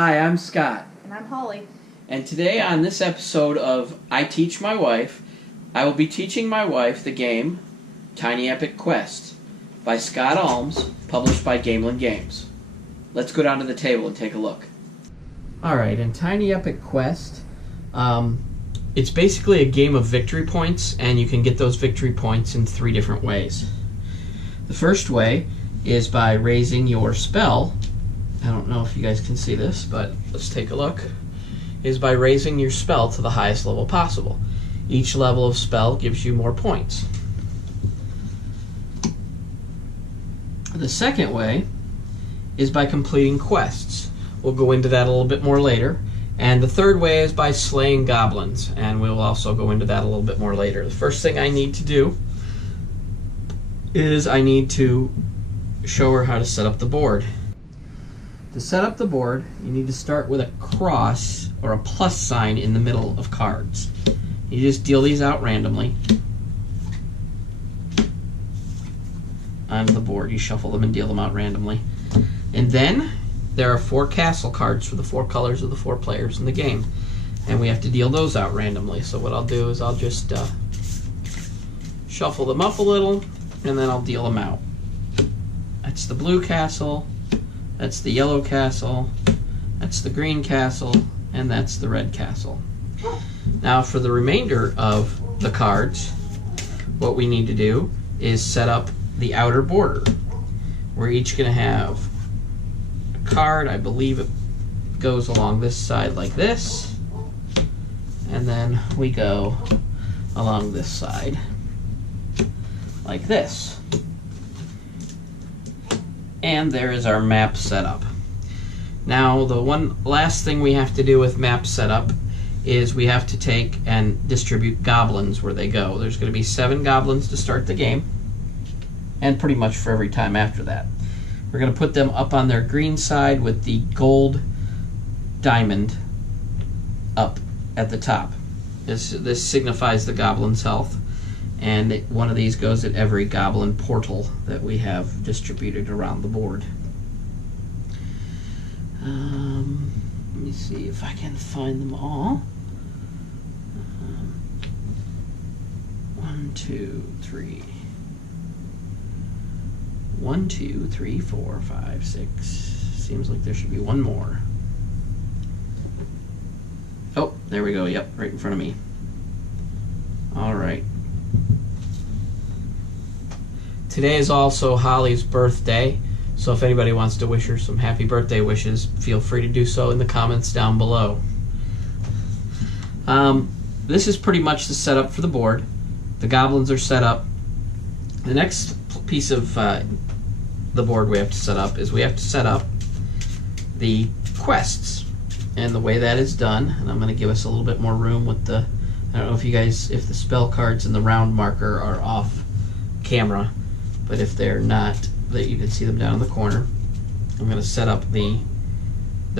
Hi, I'm Scott. And I'm Holly. And today on this episode of I Teach My Wife, I will be teaching my wife the game Tiny Epic Quest by Scott Alms, published by Gamelin Games. Let's go down to the table and take a look. Alright, in Tiny Epic Quest, it's basically a game of victory points, and you can get those victory points in 3 different ways. The first way is by raising your spell. I don't know if you guys can see this, but let's take a look. Is by raising your spell to the highest level possible. Each level of spell gives you more points. The second way is by completing quests. We'll go into that a little bit more later. And the third way is by slaying goblins, and we'll also go into that a little bit more later. The first thing I need to do is I need to show her how to set up the board. To set up the board, you need to start with a cross or a plus sign in the middle of cards. You just deal these out randomly onto the board. You shuffle them and deal them out randomly. And then there are 4 castle cards for the 4 colors of the 4 players in the game. And we have to deal those out randomly. So what I'll do is I'll just shuffle them up a little, and then I'll deal them out. That's the blue castle. That's the yellow castle, that's the green castle, and that's the red castle. Now for the remainder of the cards, what we need to do is set up the outer border. We're each going to have a card, I believe it goes along this side like this, and then we go along this side like this. And there is our map setup. Now the one last thing we have to do with map setup is we have to take and distribute goblins where they go. There's going to be 7 goblins to start the game, and pretty much for every time after that. We're going to put them up on their green side with the gold diamond up at the top. This signifies the goblin's health. And one of these goes at every goblin portal that we have distributed around the board. Let me see if I can find them all. 1, 2, 3. 1, 2, 3, 4, 5, 6. Seems like there should be one more. Oh, there we go. Yep, right in front of me. All right. Today is also Holly's birthday, so if anybody wants to wish her some happy birthday wishes, feel free to do so in the comments down below. This is pretty much the setup for the board. The goblins are set up. The next piece of the board we have to set up is we have to set up the quests. And the way that is done, and I'm going to give us a little bit more room with the, I don't know if you guys, if the spell cards and the round marker are off camera. But if they're not, that you can see them down in the corner. I'm going to set up the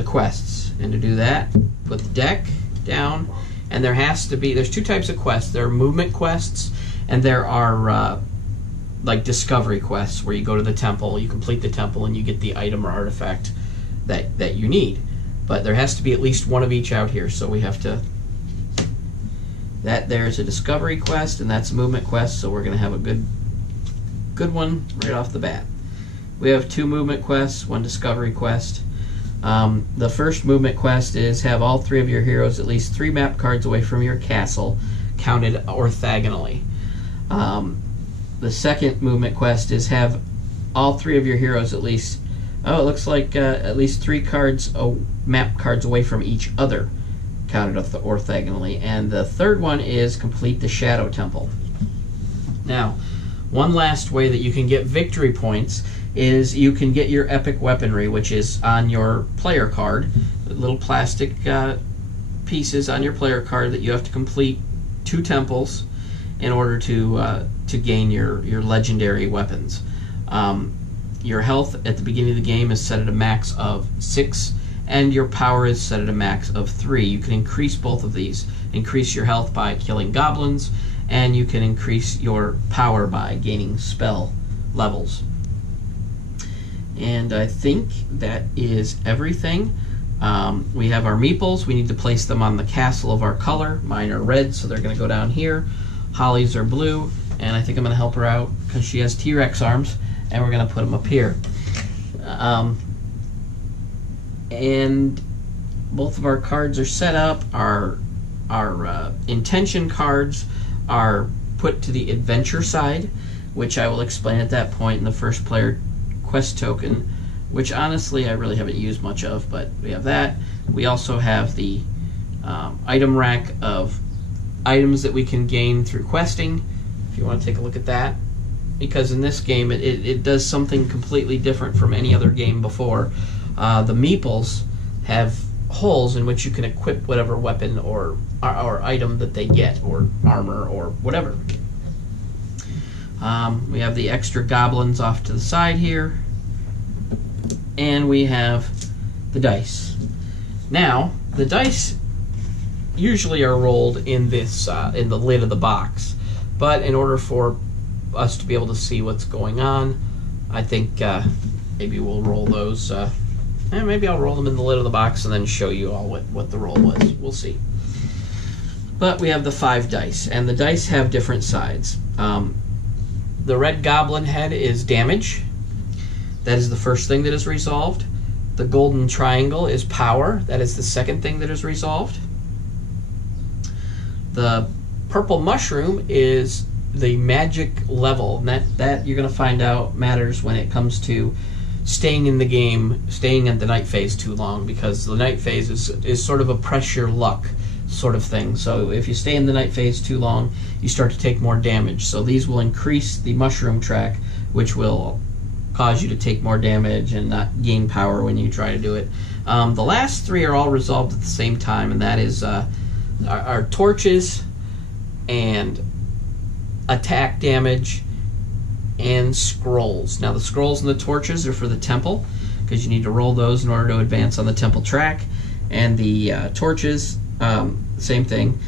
quests. And to do that, put the deck down. And there has to be, there's 2 types of quests. There are movement quests, and there are like discovery quests where you go to the temple, you complete the temple, and you get the item or artifact that you need. But there has to be at least one of each out here, so we have to, that there's a discovery quest, and that's a movement quest, so we're going to have a good one right off the bat. We have 2 movement quests, 1 discovery quest. The first movement quest is have all 3 of your heroes at least 3 map cards away from your castle, counted orthogonally. The second movement quest is have all 3 of your heroes at least, it looks like at least 3 cards, map cards away from each other, counted orthogonally. And the third one is complete the Shadow Temple. Now, one last way that you can get victory points is you can get your epic weaponry, which is on your player card. Little plastic pieces on your player card that you have to complete 2 temples in order to gain your legendary weapons. Your health at the beginning of the game is set at a max of 6, and your power is set at a max of 3. You can increase both of these. Increase your health by killing goblins, and you can increase your power by gaining spell levels. And I think that is everything. We have our meeples. We need to place them on the castle of our color. Mine are red, so they're going to go down here. Holly's are blue, and I think I'm going to help her out because she has T-Rex arms, and we're going to put them up here. And both of our cards are set up. Our intention cards are put to the adventure side, which I will explain at that point in the first player quest token, which honestly I really haven't used much of, but we have that. We also have the item rack of items that we can gain through questing, if you want to take a look at that, because in this game it does something completely different from any other game before. The meeples have holes in which you can equip whatever weapon or item that they get, or armor or whatever. We have the extra goblins off to the side here, and we have the dice. Now, the dice usually are rolled in this in the lid of the box, but in order for us to be able to see what's going on, I think maybe we'll roll those. Maybe I'll roll them in the lid of the box and then show you all what the roll was. We'll see. But we have the 5 dice, and the dice have different sides. The red goblin head is damage. That is the first thing that is resolved. The golden triangle is power. That is the second thing that is resolved. The purple mushroom is the magic level. And that you're going to find out matters when it comes to staying in the game, staying at the night phase too long, because the night phase is sort of a press your luck sort of thing. So if you stay in the night phase too long, you start to take more damage. So these will increase the mushroom track, which will cause you to take more damage and not gain power when you try to do it. The last 3 are all resolved at the same time, and that is our torches and attack damage and scrolls. Now the scrolls and the torches are for the temple, because you need to roll those in order to advance on the temple track, and the torches, same thing.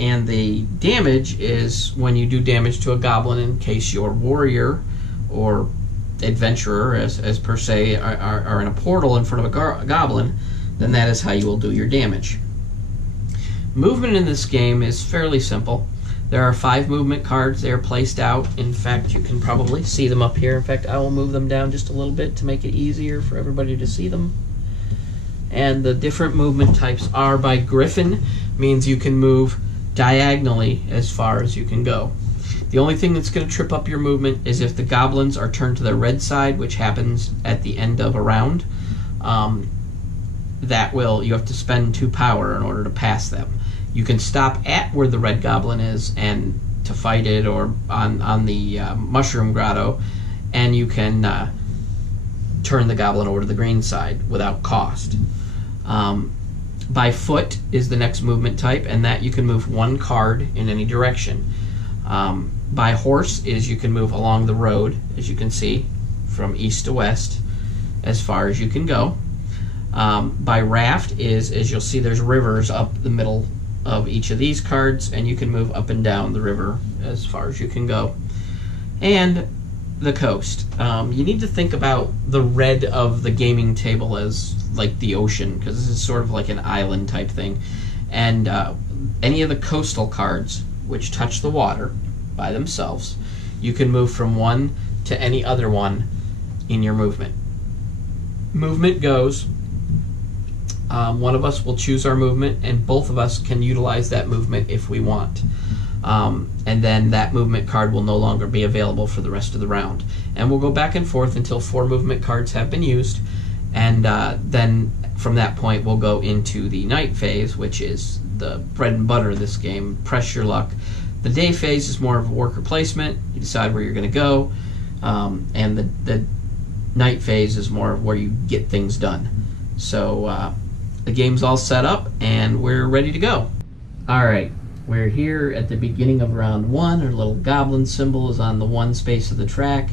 And the damage is when you do damage to a goblin, in case your warrior or adventurer, as per se, are in a portal in front of a goblin, then that is how you will do your damage. Movement in this game is fairly simple. There are 5 movement cards. They are placed out. In fact, you can probably see them up here. In fact, I will move them down just a little bit to make it easier for everybody to see them. And the different movement types are by griffin, means you can move diagonally as far as you can go. The only thing that's going to trip up your movement is if the goblins are turned to the red side, which happens at the end of a round. You have to spend 2 power in order to pass them. You can stop at where the red goblin is and to fight it, or on the mushroom grotto, and you can turn the goblin over to the green side without cost. By foot is the next movement type, and that you can move 1 card in any direction. By horse is you can move along the road, as you can see, from east to west, as far as you can go. By raft is, as you'll see, there's rivers up the middle of each of these cards, and you can move up and down the river as far as you can go. And the coast. You need to think about the red of the gaming table as like the ocean, because this is sort of like an island type thing. And any of the coastal cards which touch the water by themselves, you can move from one to any other one in your movement. Movement goes, one of us will choose our movement, and both of us can utilize that movement if we want. And then that movement card will no longer be available for the rest of the round. And we'll go back and forth until 4 movement cards have been used, and then from that point we'll go into the night phase, which is the bread and butter of this game. Press your luck. The day phase is more of a worker placement. You decide where you're going to go, and the night phase is more of where you get things done. So the game's all set up, and we're ready to go. Alright, we're here at the beginning of round 1. Our little goblin symbol is on the 1 space of the track.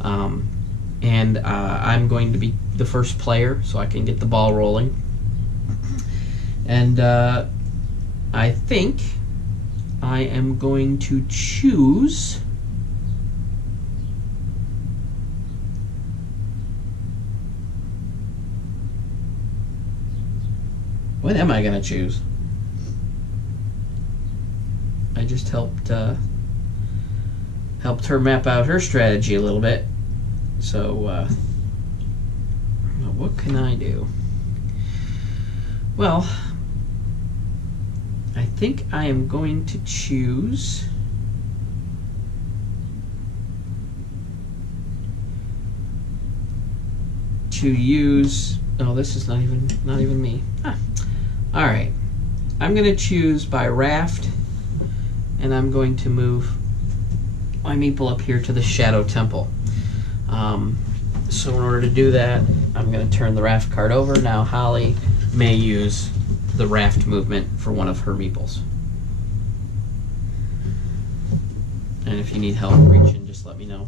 And I'm going to be the first player, so I can get the ball rolling. And I think I am going to choose What am I gonna choose? I just helped her map out her strategy a little bit. So what can I do? Well, I think I am going to choose to use. Oh, this is not even me. Huh. All right, I'm going to choose by raft, and I'm going to move my meeple up here to the Shadow Temple. So in order to do that, I'm going to turn the raft card over. Now Holly may use the raft movement for one of her meeples. And if you need help reaching, just let me know.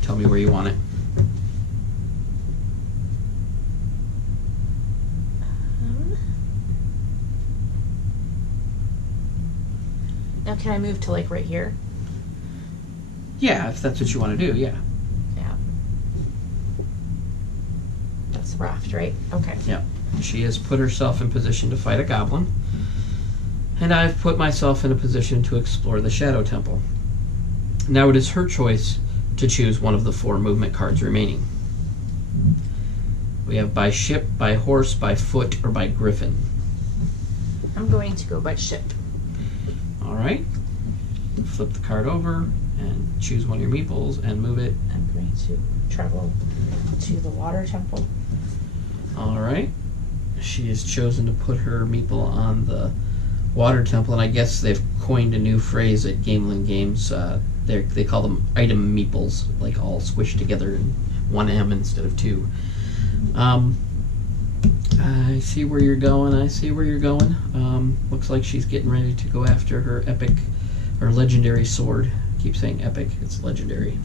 Tell me where you want it. Now can I move to like right here? Yeah, if that's what you want to do, yeah. Yeah. That's the raft, right? Okay. Yep. She has put herself in position to fight a goblin. And I've put myself in a position to explore the Shadow Temple. Now it is her choice to choose one of the 4 movement cards remaining. We have by ship, by horse, by foot, or by griffin. I'm going to go by ship. All right. Flip the card over and choose one of your meeples and move it. I'm going to travel to the water temple. All right. She has chosen to put her meeple on the water temple, and I guess they've coined a new phrase at Gamelin Games. They call them item meeples, like all squished together in 1 M instead of 2. I see where you're going. I see where you're going. Looks like she's getting ready to go after her epic or legendary sword. I keep saying epic. It's legendary.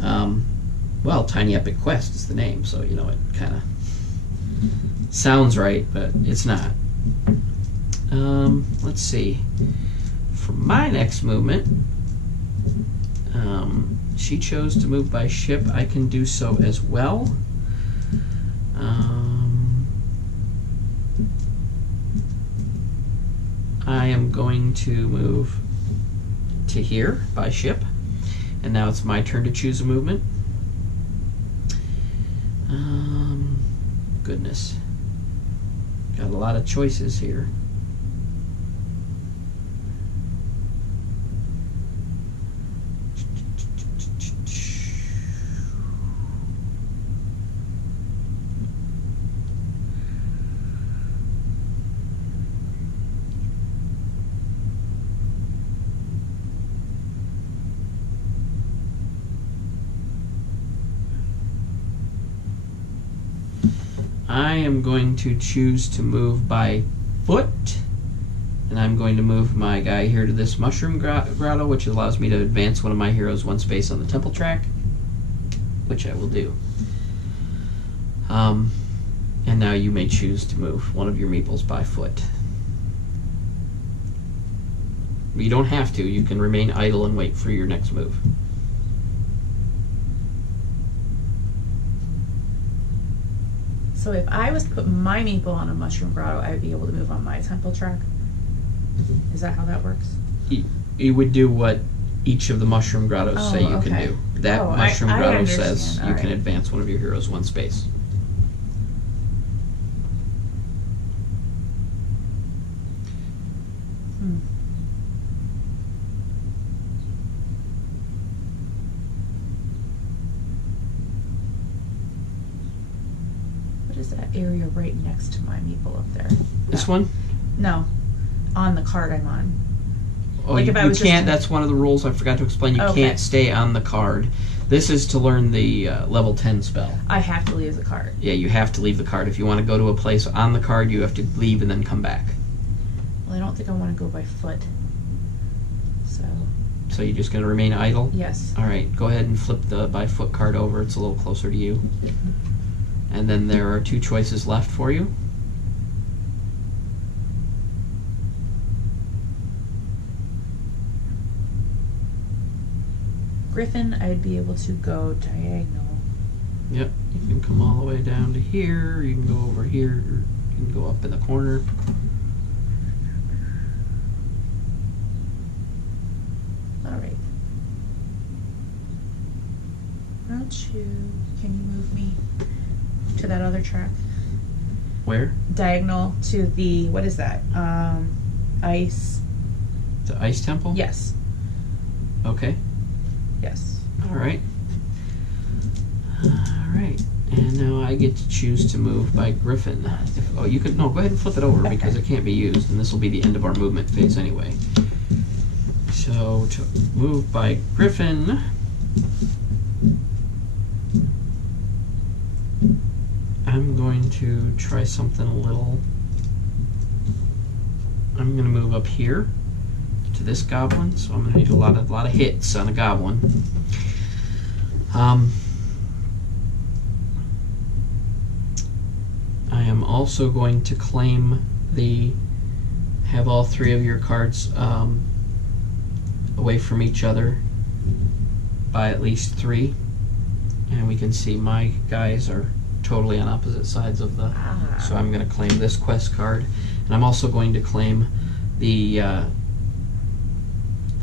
Well, Tiny Epic Quest is the name, so you know it kind of sounds right, but it's not. Let's see. For my next movement, she chose to move by ship. I can do so as well. I am going to move to here by ship, and now it's my turn to choose a movement. Goodness, got a lot of choices here. I am going to choose to move by foot, and I'm going to move my guy here to this mushroom grotto, which allows me to advance one of my heroes 1 space on the temple track, which I will do. And now you may choose to move one of your meeples by foot. But you don't have to. You can remain idle and wait for your next move. So if I was to put my meeple on a mushroom grotto, I would be able to move on my temple track. Is that how that works? You would do what each of the mushroom grottos say you can do. That mushroom grotto says you can advance one of your heroes 1 space. What is that area right next to my meeple up there? This one? No, on the card I'm on. Oh, Like you if I was can't. just- That's one of the rules I forgot to explain. You Okay. can't stay on the card. This is to learn the level 10 spell. I have to leave the card. Yeah, you have to leave the card. If you want to go to a place on the card, you have to leave and then come back. Well, I don't think I want to go by foot. So you're just going to remain idle? Yes. All right, go ahead and flip the by foot card over. It's a little closer to you. And then there are 2 choices left for you. Griffin, I'd be able to go diagonal. Yep, you can come all the way down to here. You can go over here. You can go up in the corner. All right. Why don't you, can you move me to that other track? Where? Diagonal to the, what is that? Ice. The ice temple? Yes. Okay. Yes. All right. All right. And now I get to choose to move by Griffin. Oh, you could, no, go ahead and flip it over because it can't be used, and this will be the end of our movement phase anyway. So to move by Griffin, I'm going to try something a little. I'm going to move up here to this goblin, so I'm going to need a lot of hits on a goblin. I am also going to claim have all three of your cards away from each other by at least 3, and we can see my guys are totally on opposite sides of the. So I'm going to claim this quest card, and I'm also going to claim the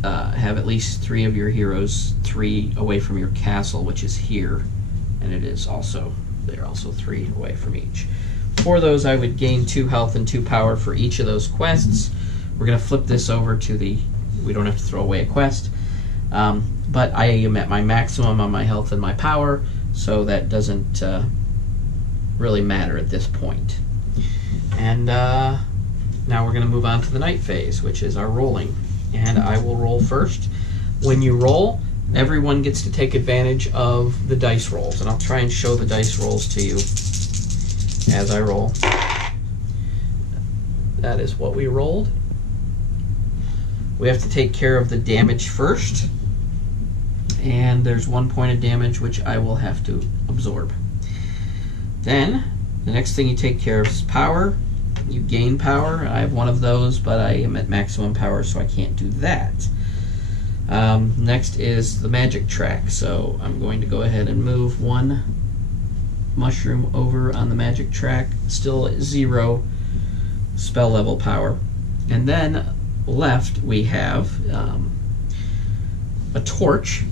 have at least 3 of your heroes 3 away from your castle, which is here, and it is also they're also 3 away from each. For those, I would gain 2 health and 2 power for each of those quests. We're going to flip this over to the. We don't have to throw away a quest, but I am at my maximum on my health and my power, so that doesn't really matter at this point. And now we're going to move on to the night phase, which is our rolling. And I will roll first. When you roll, everyone gets to take advantage of the dice rolls, and I'll try and show the dice rolls to you as I roll. That is what we rolled. We have to take care of the damage first, and there's 1 point of damage which I will have to absorb. Then the next thing you take care of is power. You gain power. I have 1 of those, but I am at maximum power, so I can't do that. Next is the magic track, so I'm going to go ahead and move 1 mushroom over on the magic track, still at 0 spell level power. And then left we have a torch,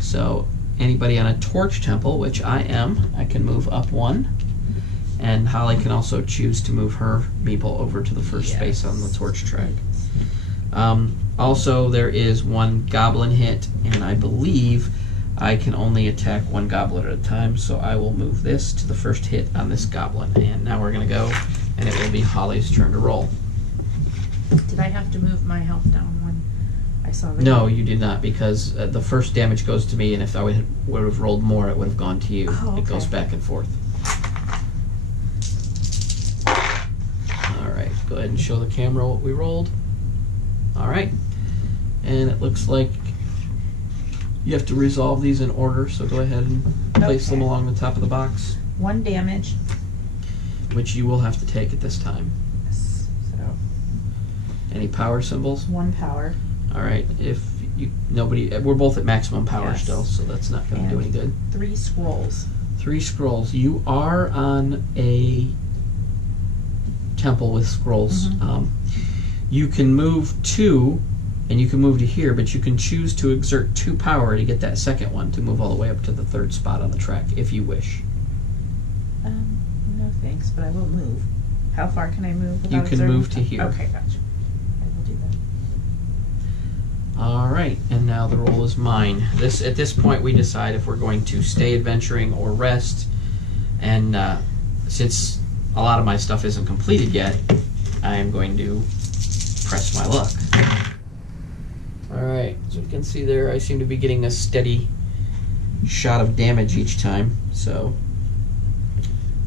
so anybody on a torch temple, which I am, I can move up 1, and Holly can also choose to move her meeple over to the first space on the torch track. Also, there is 1 goblin hit, and I believe I can only attack 1 goblin at a time, so I will move this to the first hit on this goblin. And now we're going to go, and it will be Holly's turn to roll. Did I have to move my health down when I saw the... No, you did not, because the first damage goes to me, and if I would have rolled more, it would have gone to you. Oh, okay. It goes back and forth. Alright, go ahead and show the camera what we rolled. Alright, and it looks like you have to resolve these in order, so go ahead and place them along the top of the box. 1 damage. Which you will have to take at this time. Yes. So Any power symbols? 1 power. Alright, if you we're both at maximum power Yes. still, so that's not going to do any good. 3 scrolls. 3 scrolls. You are on a temple with scrolls. You can move 2, and you can move to here, but you can choose to exert 2 power to get that second one to move all the way up to the 3rd spot on the track, if you wish. No thanks, but I will move. How far can I move without You can exerting? move to here. Okay, gotcha. I will do that. Alright, and now the roll is mine. At this point we decide if we're going to stay adventuring or rest, and since a lot of my stuff isn't completed yet, I am going to press my luck. Alright, so you can see there I seem to be getting a steady shot of damage each time, so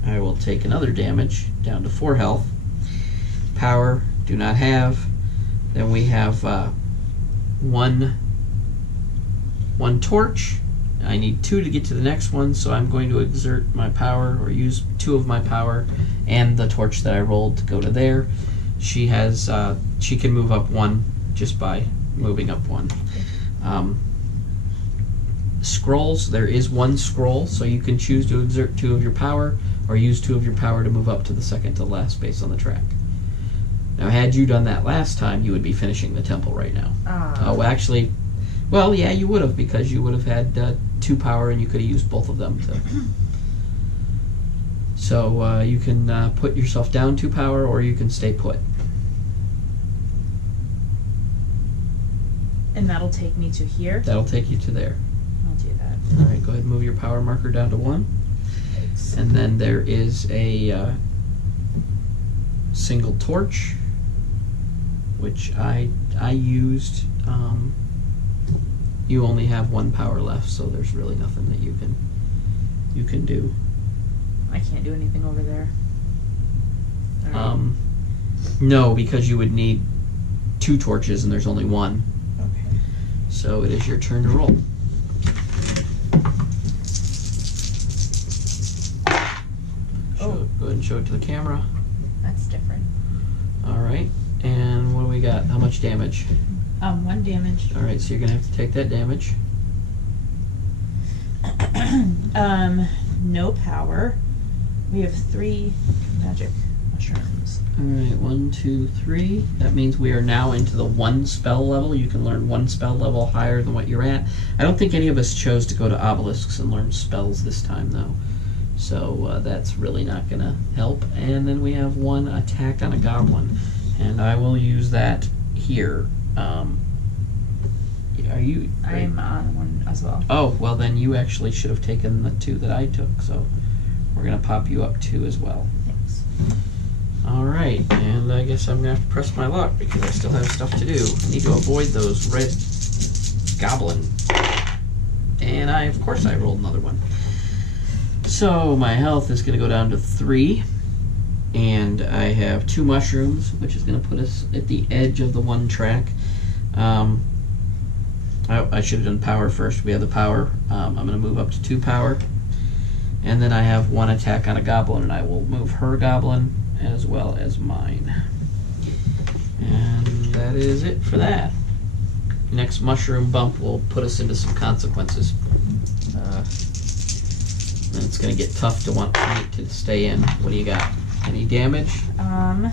I will take another damage down to 4 health. Power, do not have. Then we have one torch. I need 2 to get to the next one, so I'm going to exert my power, or use 2 of my power and the torch that I rolled to go to there. She has she can move up 1 just by moving up 1. Scrolls, there is 1 scroll, so you can choose to exert 2 of your power, or use 2 of your power to move up to the second to last space on the track. Now, had you done that last time, you would be finishing the temple right now. Oh, actually, well, yeah, you would have, because you would have had 2 power and you could have used both of them to. So you can put yourself down 2 power, or you can stay put. And that'll take me to here? That'll take you to there. I'll do that. All right, go ahead and move your power marker down to 1. Thanks. And then there is a single torch, which I used. You only have 1 power left, so there's really nothing that you can do. I can't do anything over there. All right. No, because you would need 2 torches and there's only 1. Okay. So it is your turn to roll. Go ahead and show it to the camera. That's different. All right, and what do we got? How much damage? 1 damage. All right, so you're gonna have to take that damage. No power. We have 3 magic mushrooms. All right, 1, 2, 3. That means we are now into the 1 spell level. You can learn 1 spell level higher than what you're at. I don't think any of us chose to go to obelisks and learn spells this time, though. So that's really not going to help. And then we have 1 attack on a goblin. And I will use that here. I'm on 1 as well. Oh, well then you actually should have taken the 2 that I took. So we're going to pop you up 2 as well. Thanks. Alright, and I guess I'm going to have to press my luck because I still have stuff to do. I need to avoid those red goblin. And of course I rolled another 1. So my health is going to go down to 3. And I have 2 mushrooms, which is going to put us at the edge of the 1 track. I should have done power first. We have the power. I'm going to move up to 2 power. And then I have 1 attack on a goblin, and I will move her goblin as well as mine. And that is it for that. Next mushroom bump will put us into some consequences. And it's going to get tough to want me to stay in. What do you got? Any damage? Give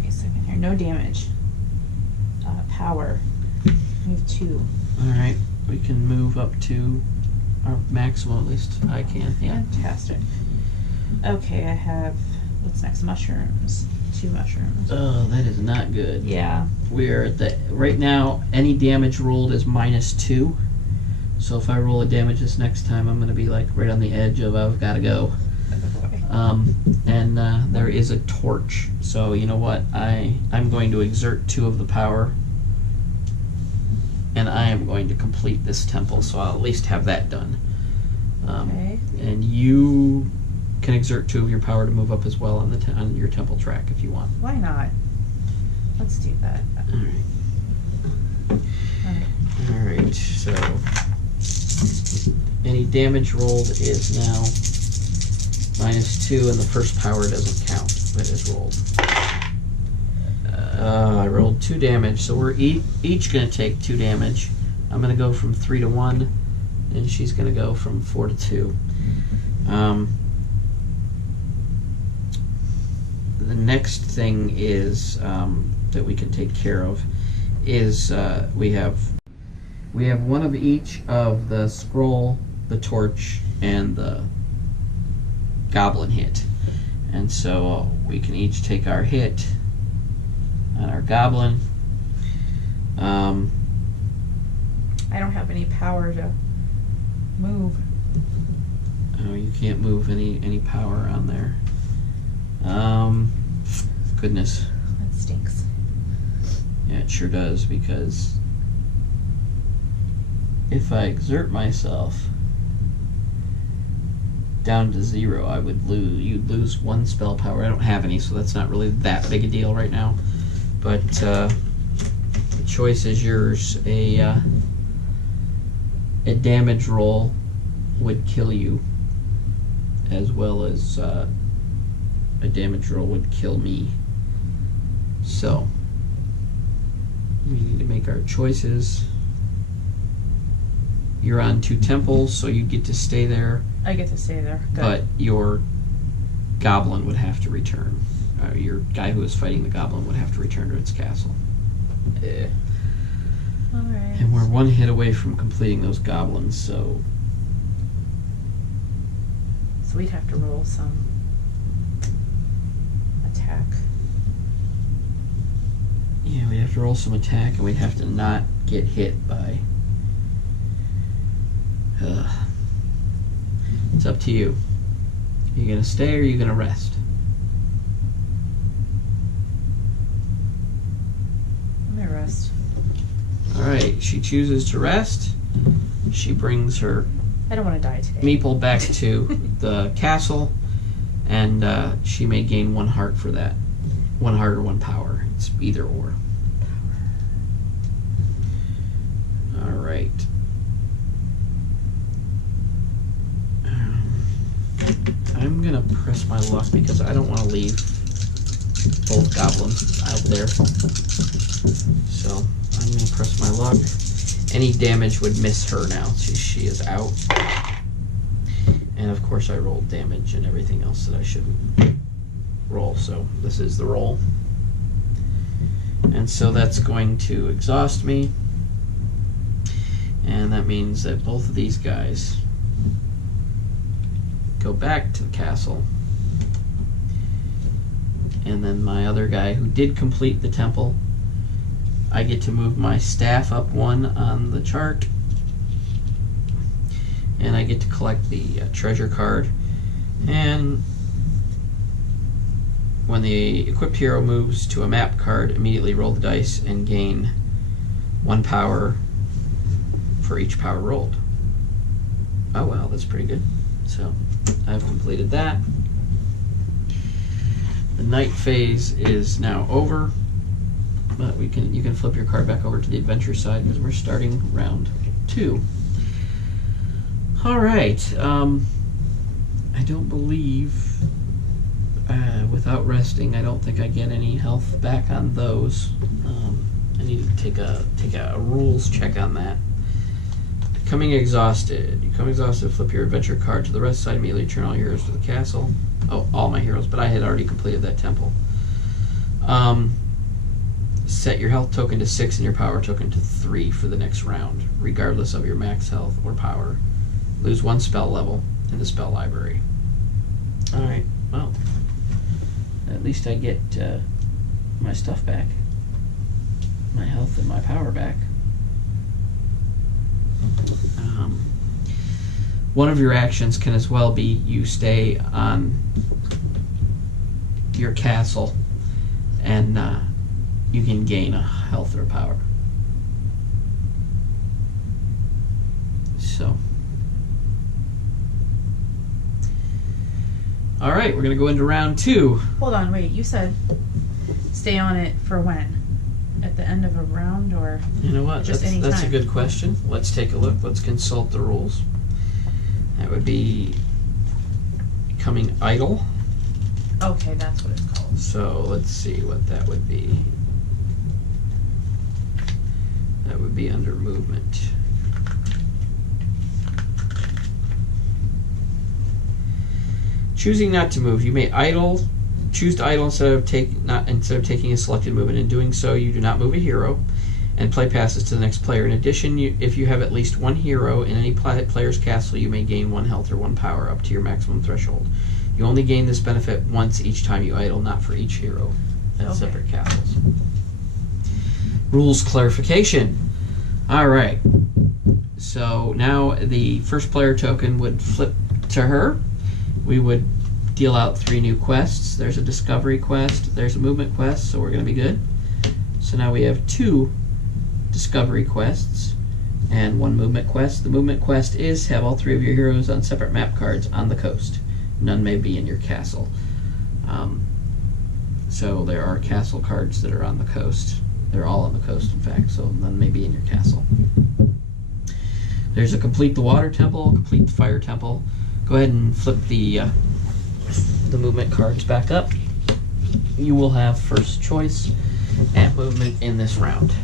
me a second here. No damage. Power. We have 2. Alright, we can move up to our maximum, at least I can, yeah. Fantastic. Okay, I have, what's next? Mushrooms. 2 mushrooms. Oh, that is not good. Yeah. We're at the, right now, any damage rolled is -2. So if I roll a damage this next time, I'm going to be like right on the edge of I've got to go. And there is a torch. So you know what? I'm going to exert 2 of the power. And I am going to complete this temple, so I'll at least have that done. Okay. And you can exert 2 of your power to move up as well on your temple track if you want. Why not? Let's do that. Alright, so any damage rolled is now -2, and the first power doesn't count that is rolled. I rolled 2 damage, so we're each going to take 2 damage. I'm going to go from 3 to 1, and she's going to go from 4 to 2. The next thing is that we can take care of is we have 1 of each of the scroll, the torch, and the goblin hit, and so we can each take our hit on our goblin. I don't have any power to move. Oh, you can't move any power on there. Goodness. That stinks. Yeah, it sure does, because if I exert myself down to 0, I would lose. You'd lose 1 spell power. I don't have any, so that's not really that big a deal right now. But the choice is yours. A damage roll would kill you, as well as a damage roll would kill me. So we need to make our choices. You're on 2 temples, so you get to stay there I get to stay there. Good. but your goblin would have to return. Your guy who is fighting the goblin would have to return to its castle. Alright. And we're one hit away from completing those goblins, so we'd have to roll some attack. yeah, we'd have to roll some attack, and we'd have to not get hit by. It's up to you. Are you gonna stay or are you gonna rest? I'm gonna rest. Alright, she chooses to rest. She brings her I don't want to die today. meeple back to the castle, and she may gain 1 heart for that. 1 heart or 1 power. It's either or. Alright. I'm gonna press my luck because I don't want to leave both goblins out there. So I'm gonna press my luck. Any damage would miss her now. She is out. And of course I rolled damage and everything else that I shouldn't roll. So this is the roll. And so that's going to exhaust me. And that means that both of these guys go back to the castle. And then my other guy who did complete the temple, I get to move my staff up 1 on the chart. And I get to collect the treasure card. And when the equipped hero moves to a map card, immediately roll the dice and gain 1 power for each power rolled. Oh wow, that's pretty good. So I've completed that. The night phase is now over, but you can flip your card back over to the adventure side because we're starting round 2. All right. I don't believe without resting, I don't think I get any health back on those. I need to take a rules check on that. Becoming exhausted. You become exhausted, flip your adventure card to the rest side, immediately turn all your heroes to the castle. Oh, all my heroes, but I had already completed that temple. Set your health token to 6 and your power token to 3 for the next round, regardless of your max health or power. Lose 1 spell level in the spell library. Alright, well, at least I get my stuff back. My health and my power back. One of your actions can as well be you stay on your castle and you can gain a health or power. So, all right, we're gonna go into round 2. Hold on, wait. You said stay on it for when? At the end of a round, or You know what? just That's any a time? good question. Let's take a look. Let's consult the rules. That would be becoming idle. Okay, that's what it's called. So let's see what that would be. That would be under movement. Choosing not to move. You may choose to idle instead of taking a selected movement. In doing so, you do not move a hero, and play passes to the next player. In addition, if you have at least 1 hero in any player's castle, you may gain 1 health or 1 power up to your maximum threshold. You only gain this benefit once each time you idle, not for each hero at Okay. separate castles. Rules clarification. All right. So now the first player token would flip to her. We would deal out 3 new quests. There's a discovery quest, there's a movement quest, so we're going to be good. So now we have 2 discovery quests and 1 movement quest. The movement quest is have all 3 of your heroes on separate map cards on the coast. None may be in your castle. So there are castle cards that are on the coast. They're all on the coast, in fact, so none may be in your castle. There's a complete the water temple, complete the fire temple. Go ahead and flip the movement cards back up. You will have first choice at movement in this round.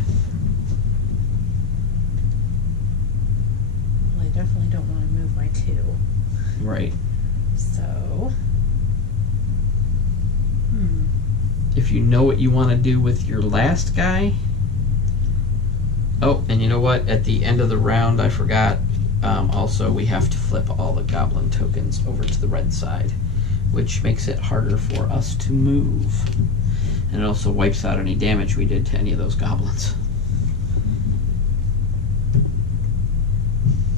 Well, I definitely don't want to move my 2. Right. So, If you know what you want to do with your last guy. Oh, and you know what? At the end of the round, I forgot. Also, we have to flip all the goblin tokens over to the red side, which makes it harder for us to move. And it also wipes out any damage we did to any of those goblins.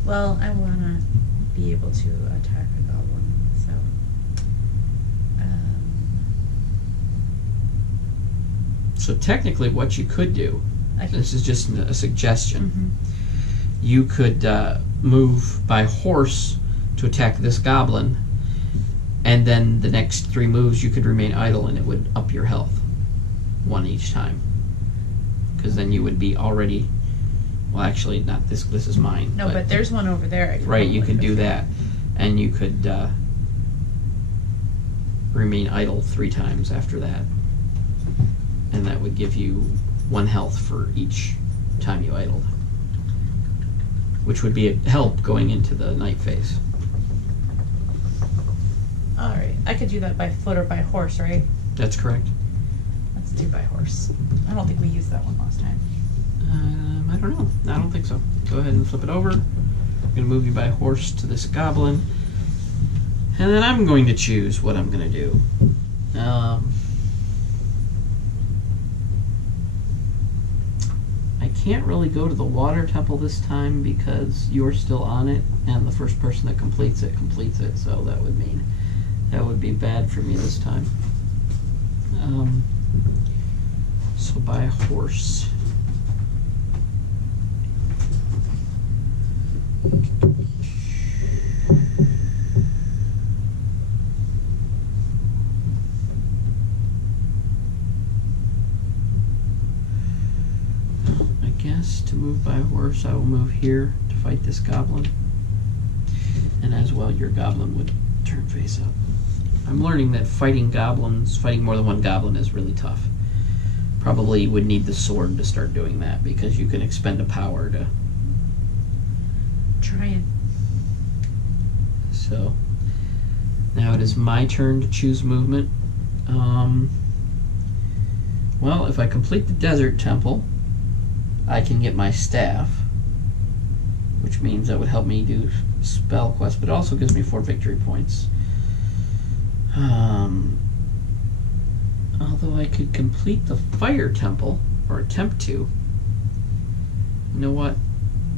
well, I want to be able to attack a goblin, so. So technically what you could do, this is just a suggestion, you could move by horse to attack this goblin, and then the next 3 moves you could remain idle and it would up your health 1 each time, because then you would be already, well actually not this, this is mine. No, but there's one over there. Right, you could do that, and you could remain idle 3 times after that, and that would give you 1 health for each time you idled, which would be a help going into the night phase. Alright, I could do that by foot or by horse, right? That's correct. Let's do by horse. I don't think we used that one last time. I don't know. I don't think so. Go ahead and flip it over. I'm going to move you by horse to this goblin, and then I'm going to choose what I'm going to do. I can't really go to the water temple this time because you're still on it, and the first person that completes it, so that would mean that would be bad for me this time. So by horse. To move by horse, I will move here to fight this goblin, and as well your goblin would turn face up. I'm learning that fighting goblins, fighting more than one goblin, is really tough. Probably would need the sword to start doing that, because you can expend a power to try it. So now it is my turn to choose movement. Well, if I complete the desert temple, I can get my staff, which means that would help me do spell quests, but it also gives me 4 victory points. Although I could complete the fire temple, or attempt to. You know what?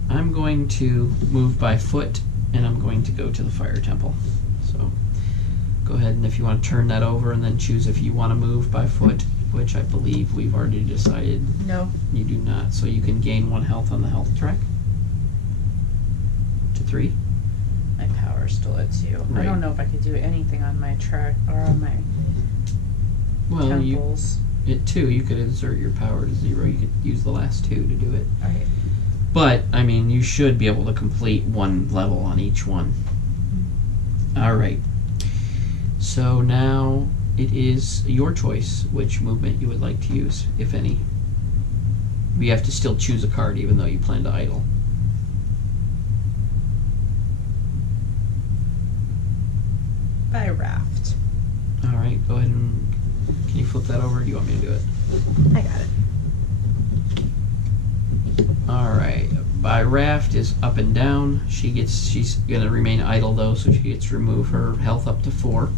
I'm going to move by foot, and I'm going to go to the fire temple. So go ahead, and if you want to turn that over and then choose if you want to move by foot, which I believe we've already decided. No. You do not. So you can gain 1 health on the health track to 3. My power's still at 2. Right. I don't know if I could do anything on my track or on my temples. At 2, you could insert your power to 0. You could use the last 2 to do it. Alright. But, I mean, you should be able to complete 1 level on each one. Alright. So now it is your choice which movement you would like to use, if any. You have to still choose a card even though you plan to idle. By raft. Alright, go ahead and... Can you flip that over, or do you want me to do it? I got it. Alright, by raft is up and down. She's gonna remain idle though, so she gets to remove her health up to 4.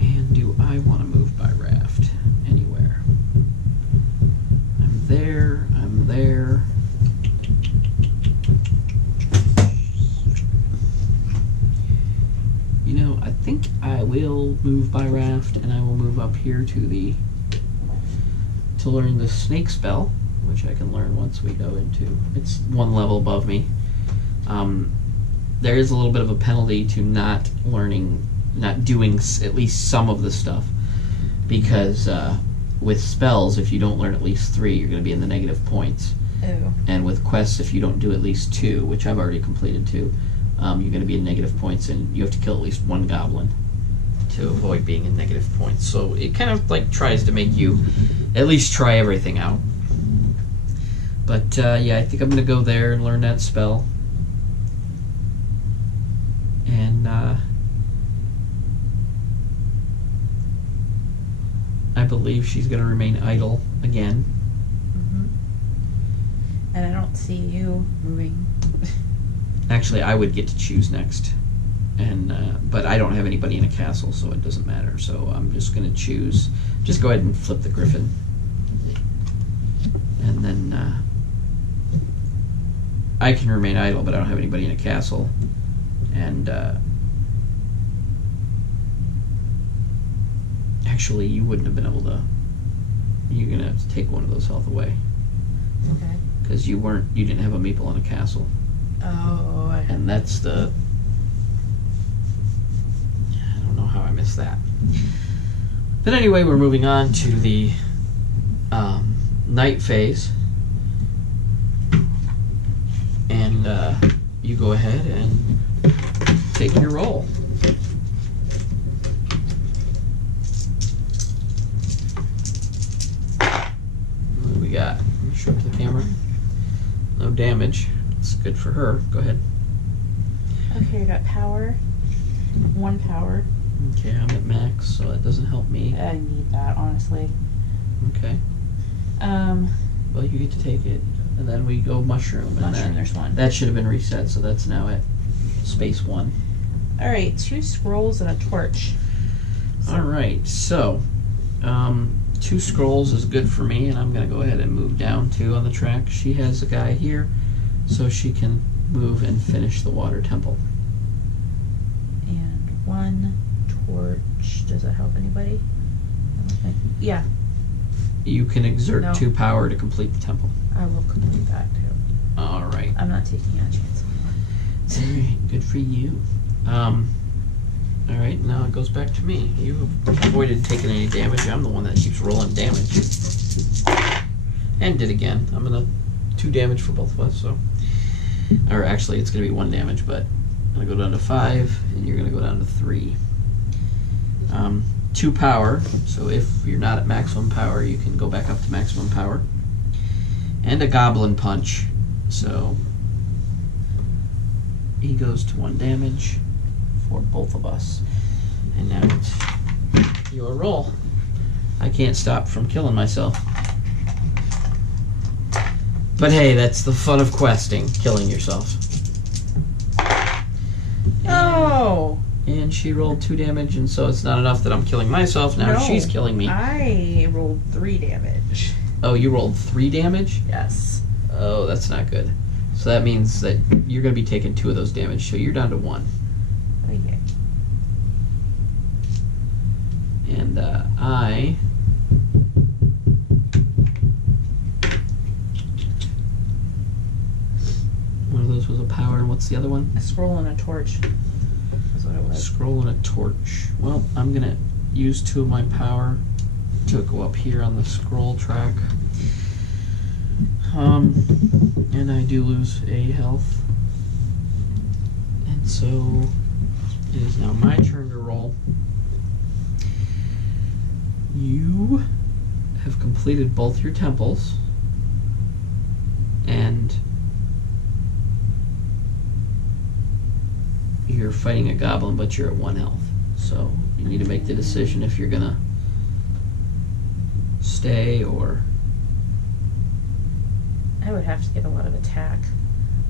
And do I want to move by raft anywhere? I'm there, I'm there. You know, I think I will move by raft, and I will move up here to learn the snake spell, which I can learn once we go into. It's 1 level above me. There is a little bit of a penalty to not doing at least some of the stuff, because with spells, if you don't learn at least 3, you're going to be in the negative points. Ew. And with quests, if you don't do at least 2, which I've already completed 2, you're going to be in negative points, and you have to kill at least 1 goblin to avoid being in negative points. So it kind of like tries to make you at least try everything out. But yeah, I think I'm going to go there and learn that spell. and I believe she's going to remain idle again. And I don't see you moving. Actually, I would get to choose next, and but I don't have anybody in a castle, so it doesn't matter. So I'm just going to choose. Just go ahead and flip the griffin, and then I can remain idle, but I don't have anybody in a castle, and actually, you wouldn't have been able to. You're going to have to take one of those health away. Okay. Because you didn't have a meeple in a castle. Oh. And that's the... I don't know how I missed that. But anyway, we're moving on to the night phase. And you go ahead and take your roll. What do we got? Let me show it to the camera. No damage. It's good for her. Go ahead. Okay, I got power. 1 power. Okay, I'm at max, so that doesn't help me. I need that, honestly. Okay. Well, you get to take it, and then we go mushroom. And Mushroom, there's 1. That should have been reset, so that's now at space 1. Alright, 2 scrolls and a torch. Alright, so 2 scrolls is good for me, and I'm going to go ahead and move down 2 on the track. She has a guy here, so she can move and finish the water temple. And 1 torch. Does that help anybody? Yeah, You can exert No. 2 power to complete the temple. I will complete that too. Alright. I'm not taking a chance anymore. Alright, good for you. Alright, now it goes back to me. You avoided taking any damage. I'm the one that keeps rolling damage. And did again. I'm gonna 2 damage for both of us, so. Or actually, it's gonna be 1 damage, but I'm gonna go down to 5, and you're gonna go down to 3. 2 power, so if you're not at maximum power, you can go back up to maximum power. And a goblin punch, so he goes to 1 damage for both of us. And now it's your roll. I can't stop from killing myself. But hey, that's the fun of questing, killing yourself. Oh! And she rolled 2 damage, and so it's not enough that I'm killing myself. Now No, she's killing me. I rolled 3 damage. Oh, you rolled 3 damage? Yes. Oh, that's not good. So that means that you're going to be taking 2 of those damage, so you're down to 1. Okay. And one of those was a power, and what's the other one? A scroll and a torch is what it was. Scroll and a torch. Well, I'm going to use 2 of my power to go up here on the scroll track. And I do lose a health. And so it is now my turn to roll. You have completed both your temples, and you're fighting a goblin, but you're at 1 health. So you need to make the decision if you're gonna stay or... I would have to get a lot of attack.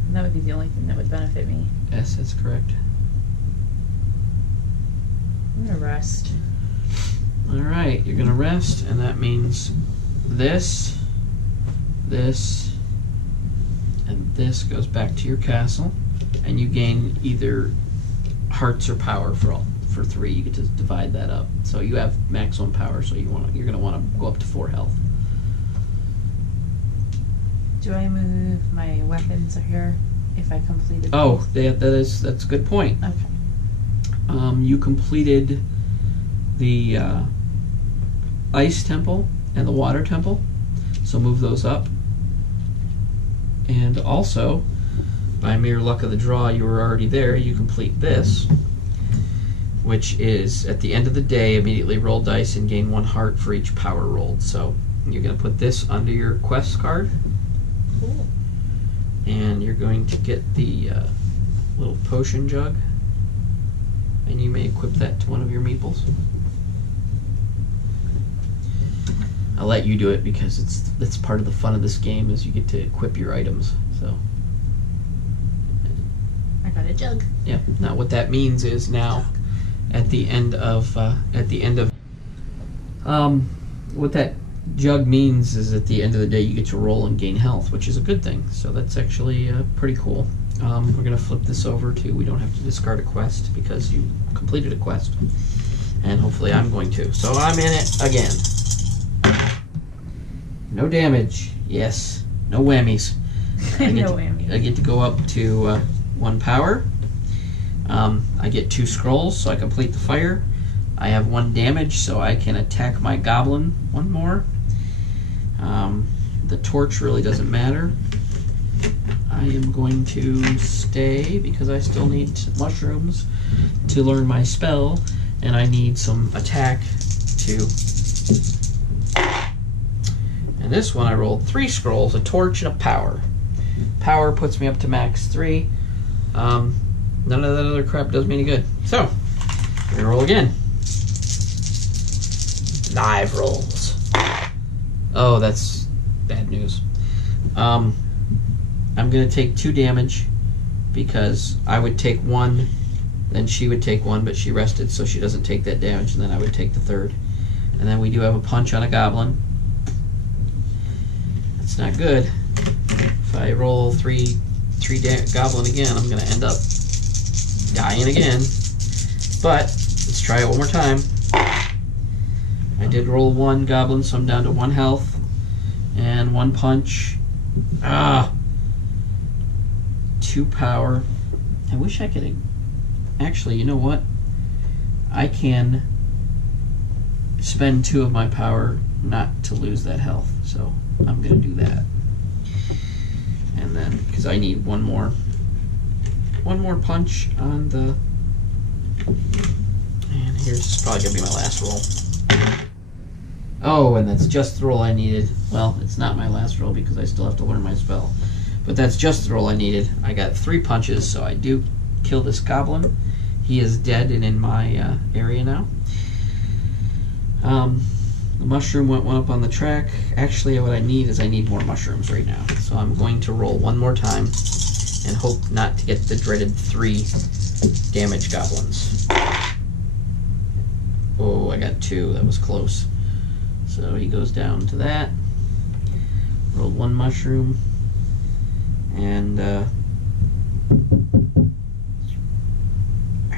And that would be the only thing that would benefit me. Yes, that's correct. I'm gonna rest. Alright, you're gonna rest, and that means this, and this goes back to your castle, and you gain either hearts or power for 3. You get to divide that up. So you have maximum power, so you're gonna want to go up to 4 health. Do I move my weapons here if I completed Oh, both? that's a good point. Okay. You completed the ice temple and the water temple, so move those up. And also, by mere luck of the draw, you were already there. You complete this, which is at the end of the day, immediately roll dice and gain 1 heart for each power rolled. So you're going to put this under your quest card. Cool. And you're going to get the little potion jug. and you may equip that to one of your meeples. I'll let you do it because it's part of the fun of this game is you get to equip your items. So I got a jug. yeah. Now what that means is now at the end of what that jug means is at the end of the day you get to roll and gain health, which is a good thing. So that's actually pretty cool. We're gonna flip this over to we don't have to discard a quest because you completed a quest, and hopefully I'm going to. So I'm in it again. No damage. Yes. No whammies. No whammy. I get to go up to 1 power. I get 2 scrolls, so I complete the fire. I have 1 damage, so I can attack my goblin 1 more. The torch really doesn't matter. I am going to stay because I still need mushrooms to learn my spell, and I need some attack to... And this one I rolled 3 scrolls, a torch, and a power. Power puts me up to max 3. None of that other crap does me any good. So, we're gonna roll again. Live rolls. Oh, that's bad news. I'm gonna take 2 damage because I would take 1, then she would take 1, but she rested, so she doesn't take that damage, and then I would take the 3rd. And then we do have a punch on a goblin. That's not good. If I roll 3 goblin again, I'm gonna end up dying again. But let's try it one more time. I did roll 1 goblin, so I'm down to 1 health and 1 punch. 2 power. I wish I could actually, you know what? I can spend 2 of my power not to lose that health, so I'm gonna do that. And then because I need one more punch on the, and here's probably gonna be my last roll. Oh, and that's just the roll I needed. Well, it's not my last roll because I still have to learn my spell, but that's just the roll I needed. I got 3 punches, so I do kill this goblin. He is dead and in my area now. The mushroom went 1 up on the track. Actually, what I need more mushrooms right now. So I'm going to roll 1 more time and hope not to get the dreaded 3 damage goblins. Oh, I got 2. That was close. So he goes down to that. Roll 1 mushroom. And I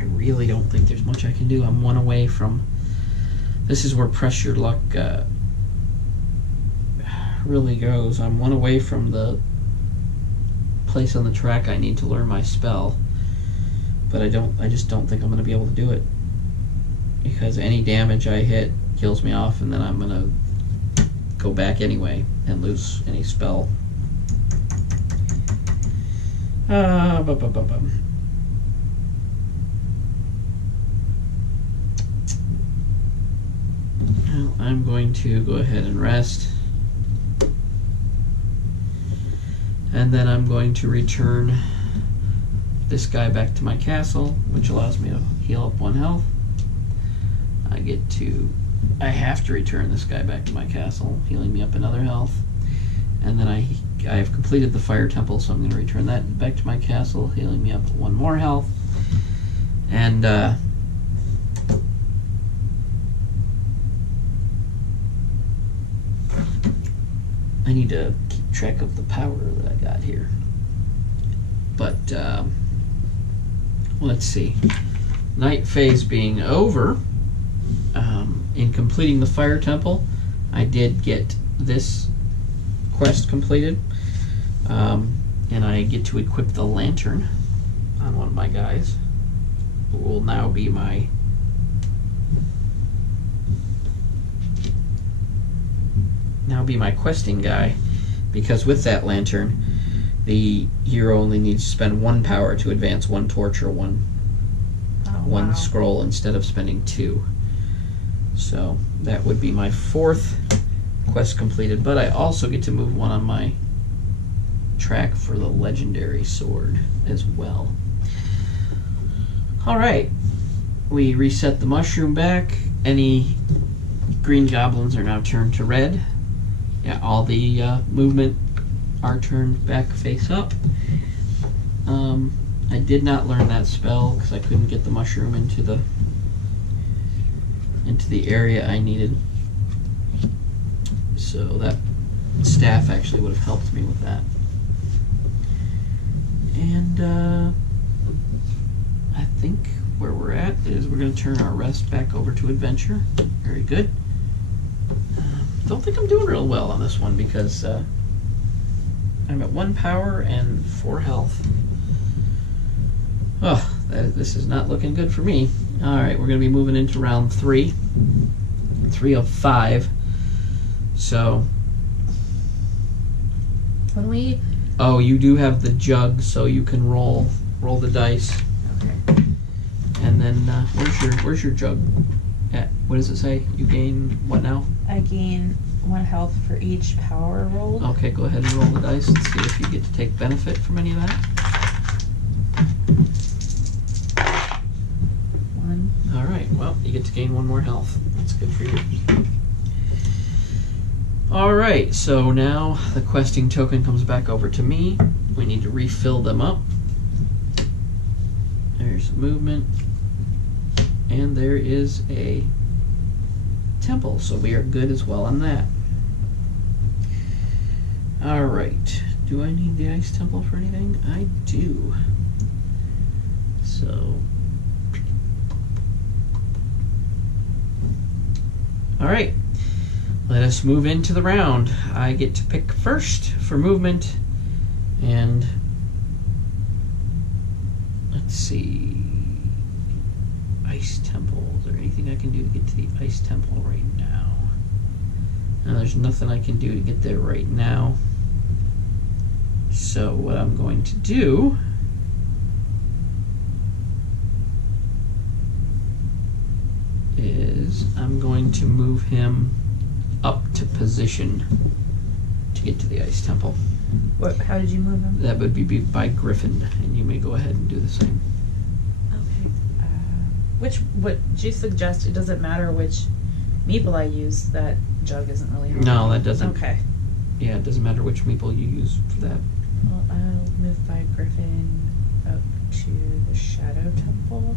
really don't think there's much I can do. I'm 1 away from... This is where press your luck really goes. I'm 1 away from the place on the track I need to learn my spell, but I just don't think I'm going to be able to do it because any damage I hit kills me off, and then I'm going to go back anyway and lose any spell. Well, I'm going to go ahead and rest, and then I'm going to return this guy back to my castle, which allows me to heal up 1 health. I have to return this guy back to my castle, healing me up another health, and then I have completed the fire temple, so I'm going to return that back to my castle, healing me up 1 more health, and I need to keep track of the power that I got here. But let's see. Night phase being over, in completing the fire temple, I did get this quest completed, and I get to equip the lantern on one of my guys, who will now be my questing guy, because with that lantern the hero only needs to spend 1 power to advance 1 torch or one scroll instead of spending 2. So that would be my 4th quest completed, but I also get to move 1 on my track for the legendary sword as well. Alright, we reset the mushroom back. Any green goblins are now turned to red. Yeah, all the movement are turned back face up. I did not learn that spell because I couldn't get the mushroom into the area I needed. So that staff actually would have helped me with that. And I think where we're at is we're going to turn our rest back over to adventure. Very good. Don't think I'm doing real well on this one because I'm at 1 power and 4 health. Oh, this is not looking good for me. Alright, we're going to be moving into round 3. 3 of 5. So... When we... Oh, you do have the jug, so you can roll the dice. Okay. And then, where's your jug at? What does it say? You gain what now? I gain 1 health for each power rolled. Okay, go ahead and roll the dice and see if you get to take benefit from any of that. 1. Alright, well, you get to gain 1 more health. That's good for you. Alright, so now the questing token comes back over to me. We need to refill them up. There's movement. And there is a temple, so we are good as well on that. Alright, do I need the ice temple for anything? I do. So... Alright, let us move into the round. I get to pick first for movement, and let's see, ice temple. Is there anything I can do to get to the ice temple right now? No, there's nothing I can do to get there right now. So what I'm going to do is I'm going to move him up to position to get to the ice temple. What? How did you move him? That would be by Griffin, and you may go ahead and do the same. Okay. What did you suggest? It doesn't matter which meeple I use. That jug isn't really helping. No, that doesn't. Okay. Yeah, it doesn't matter which meeple you use for that. Well, I'll move by Griffin up to the Shadow Temple.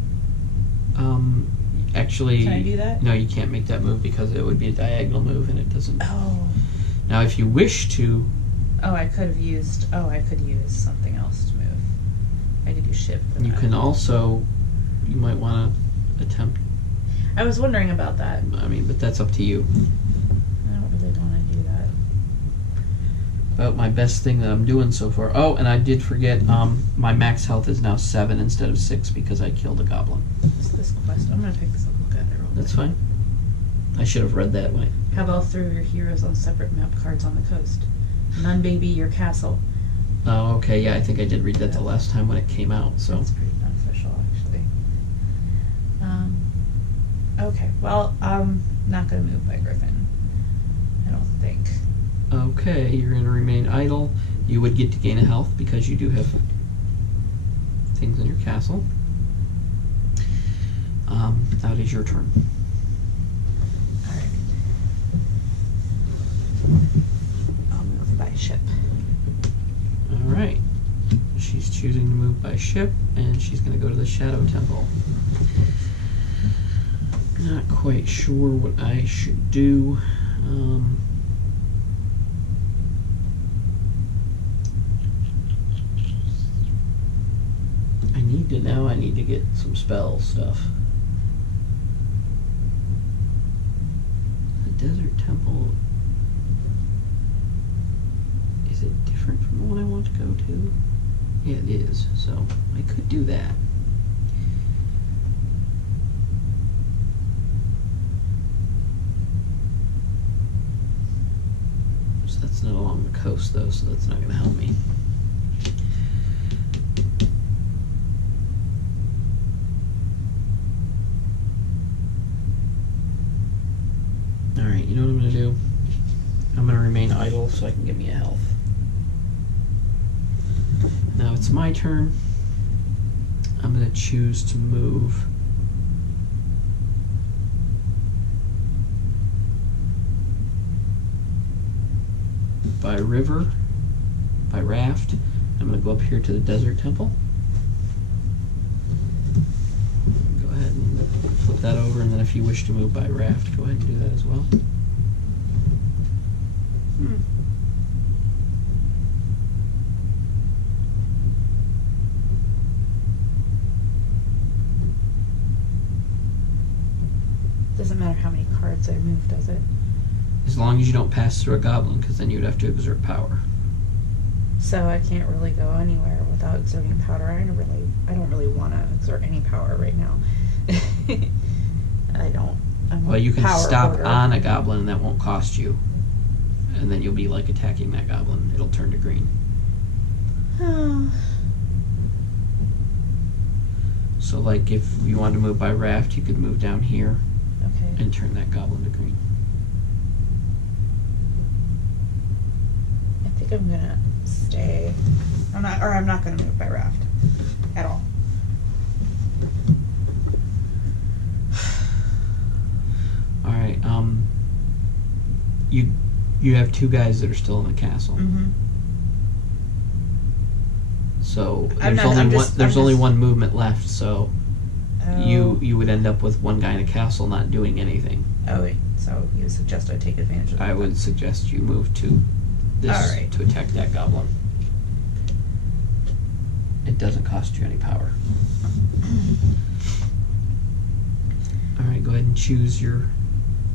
Actually, Can I do that? No, you can't make that move because it would be a diagonal move, and it doesn't. Oh. Now, if you wish to. Oh, I could use something else to move. I could do shift for You that. can also. You might want to attempt. I was wondering about that. I mean, but that's up to you. I don't really want to do that. About my best thing that I'm doing so far. Oh, and I did forget. My max health is now 7 instead of 6 because I killed a goblin. What's this quest? I'm gonna pick this up and look at it real quick. That's fine. I should have read that when I... Have all 3 of your heroes on separate map cards on the coast. None baby your castle. Oh, okay. Yeah, I think I did read that the last time when it came out. So That's pretty beneficial, actually. Okay. Well, I'm not gonna move by Griffin. I don't think. okay, you're going to remain idle. You would get to gain a health because you do have things in your castle. That is your turn. Alright. I'll move by ship. Alright. She's choosing to move by ship, and she's going to go to the Shadow Temple. Not quite sure what I should do. I need to get some spell stuff. The Desert Temple, is it different from the one I want to go to? Yeah, it is, so I could do that. So that's not along the coast though, so that's not going to help me. Alright, you know what I'm going to do? I'm going to remain idle so I can get me a health. Now it's my turn. I'm going to choose to move by river, by raft. I'm going to go up here to the desert temple. Go ahead and flip that over, and then if you wish to move by raft, go ahead and do that as well. Doesn't matter how many cards I move, does it? As long as you don't pass through a goblin, because then you'd have to exert power. So I can't really go anywhere without exerting power. I don't really want to exert any power right now. I don't. Well, you can stop hoarder. on a goblin, and that won't cost you. And then you'll be like attacking that goblin. It'll turn to green. So, like, if you wanted to move by raft, you could move down here and turn that goblin to green. I think I'm gonna stay. I'm not gonna move by raft at all. All right. You have two guys that are still in the castle. Mm-hmm. So there's only one movement left. So you would end up with one guy in a castle not doing anything. Oh wait. So you suggest I take advantage of that? I would suggest you move to this to attack that goblin. It doesn't cost you any power. All right, go ahead and choose your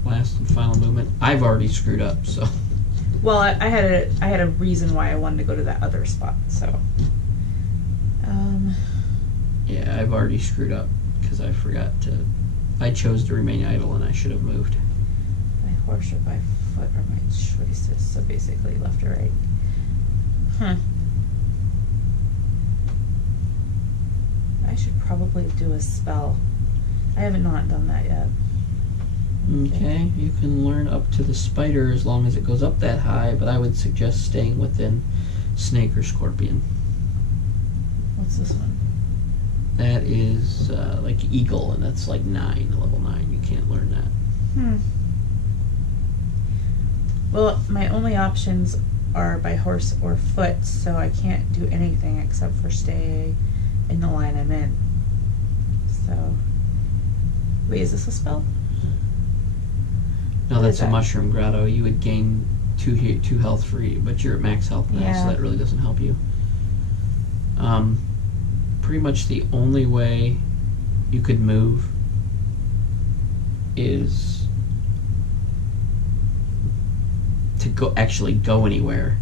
last and final movement. I've already screwed up, so. Well, I had a reason why I wanted to go to that other spot. So. Yeah, I've already screwed up because I forgot to. I chose to remain idle, and I should have moved. By horse or by foot are my choices. So basically, left or right. Huh. I should probably do a spell. I haven't not done that yet. Okay, you can learn up to the spider as long as it goes up that high, but I would suggest staying within snake or scorpion. What's this one? That is like eagle, and that's like 9, level 9. You can't learn that. Well, my only options are by horse or foot, so I can't do anything except for stay in the line I'm in. So, wait, is this a spell? No, What that's is a that? mushroom grotto. You would gain 2 health free, but you're at max health now, Yeah. so that really doesn't help you. Pretty much the only way you could move is to actually go anywhere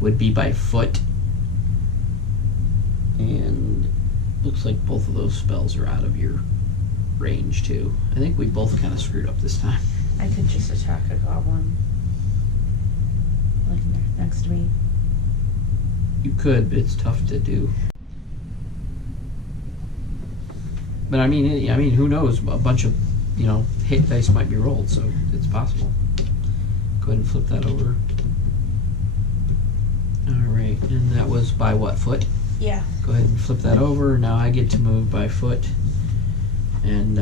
would be by foot, and looks like both of those spells are out of your range too. I think we both kind of screwed up this time. I could just attack a goblin like next to me. You could, but it's tough to do. But I mean, who knows? A bunch of, hit dice might be rolled, so it's possible. Go ahead and flip that over. All right, and that was by what, foot? Yeah. Go ahead and flip that over. Now I get to move by foot, and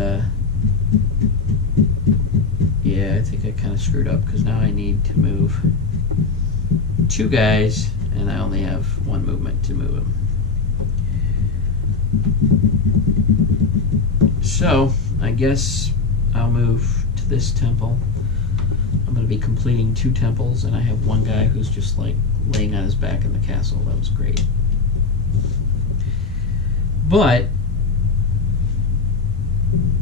yeah, I think I kind of screwed up because now I need to move 2 guys, and I only have 1 movement to move them. So, I guess I'll move to this temple. I'm going to be completing 2 temples, and I have 1 guy who's just like laying on his back in the castle. That was great. But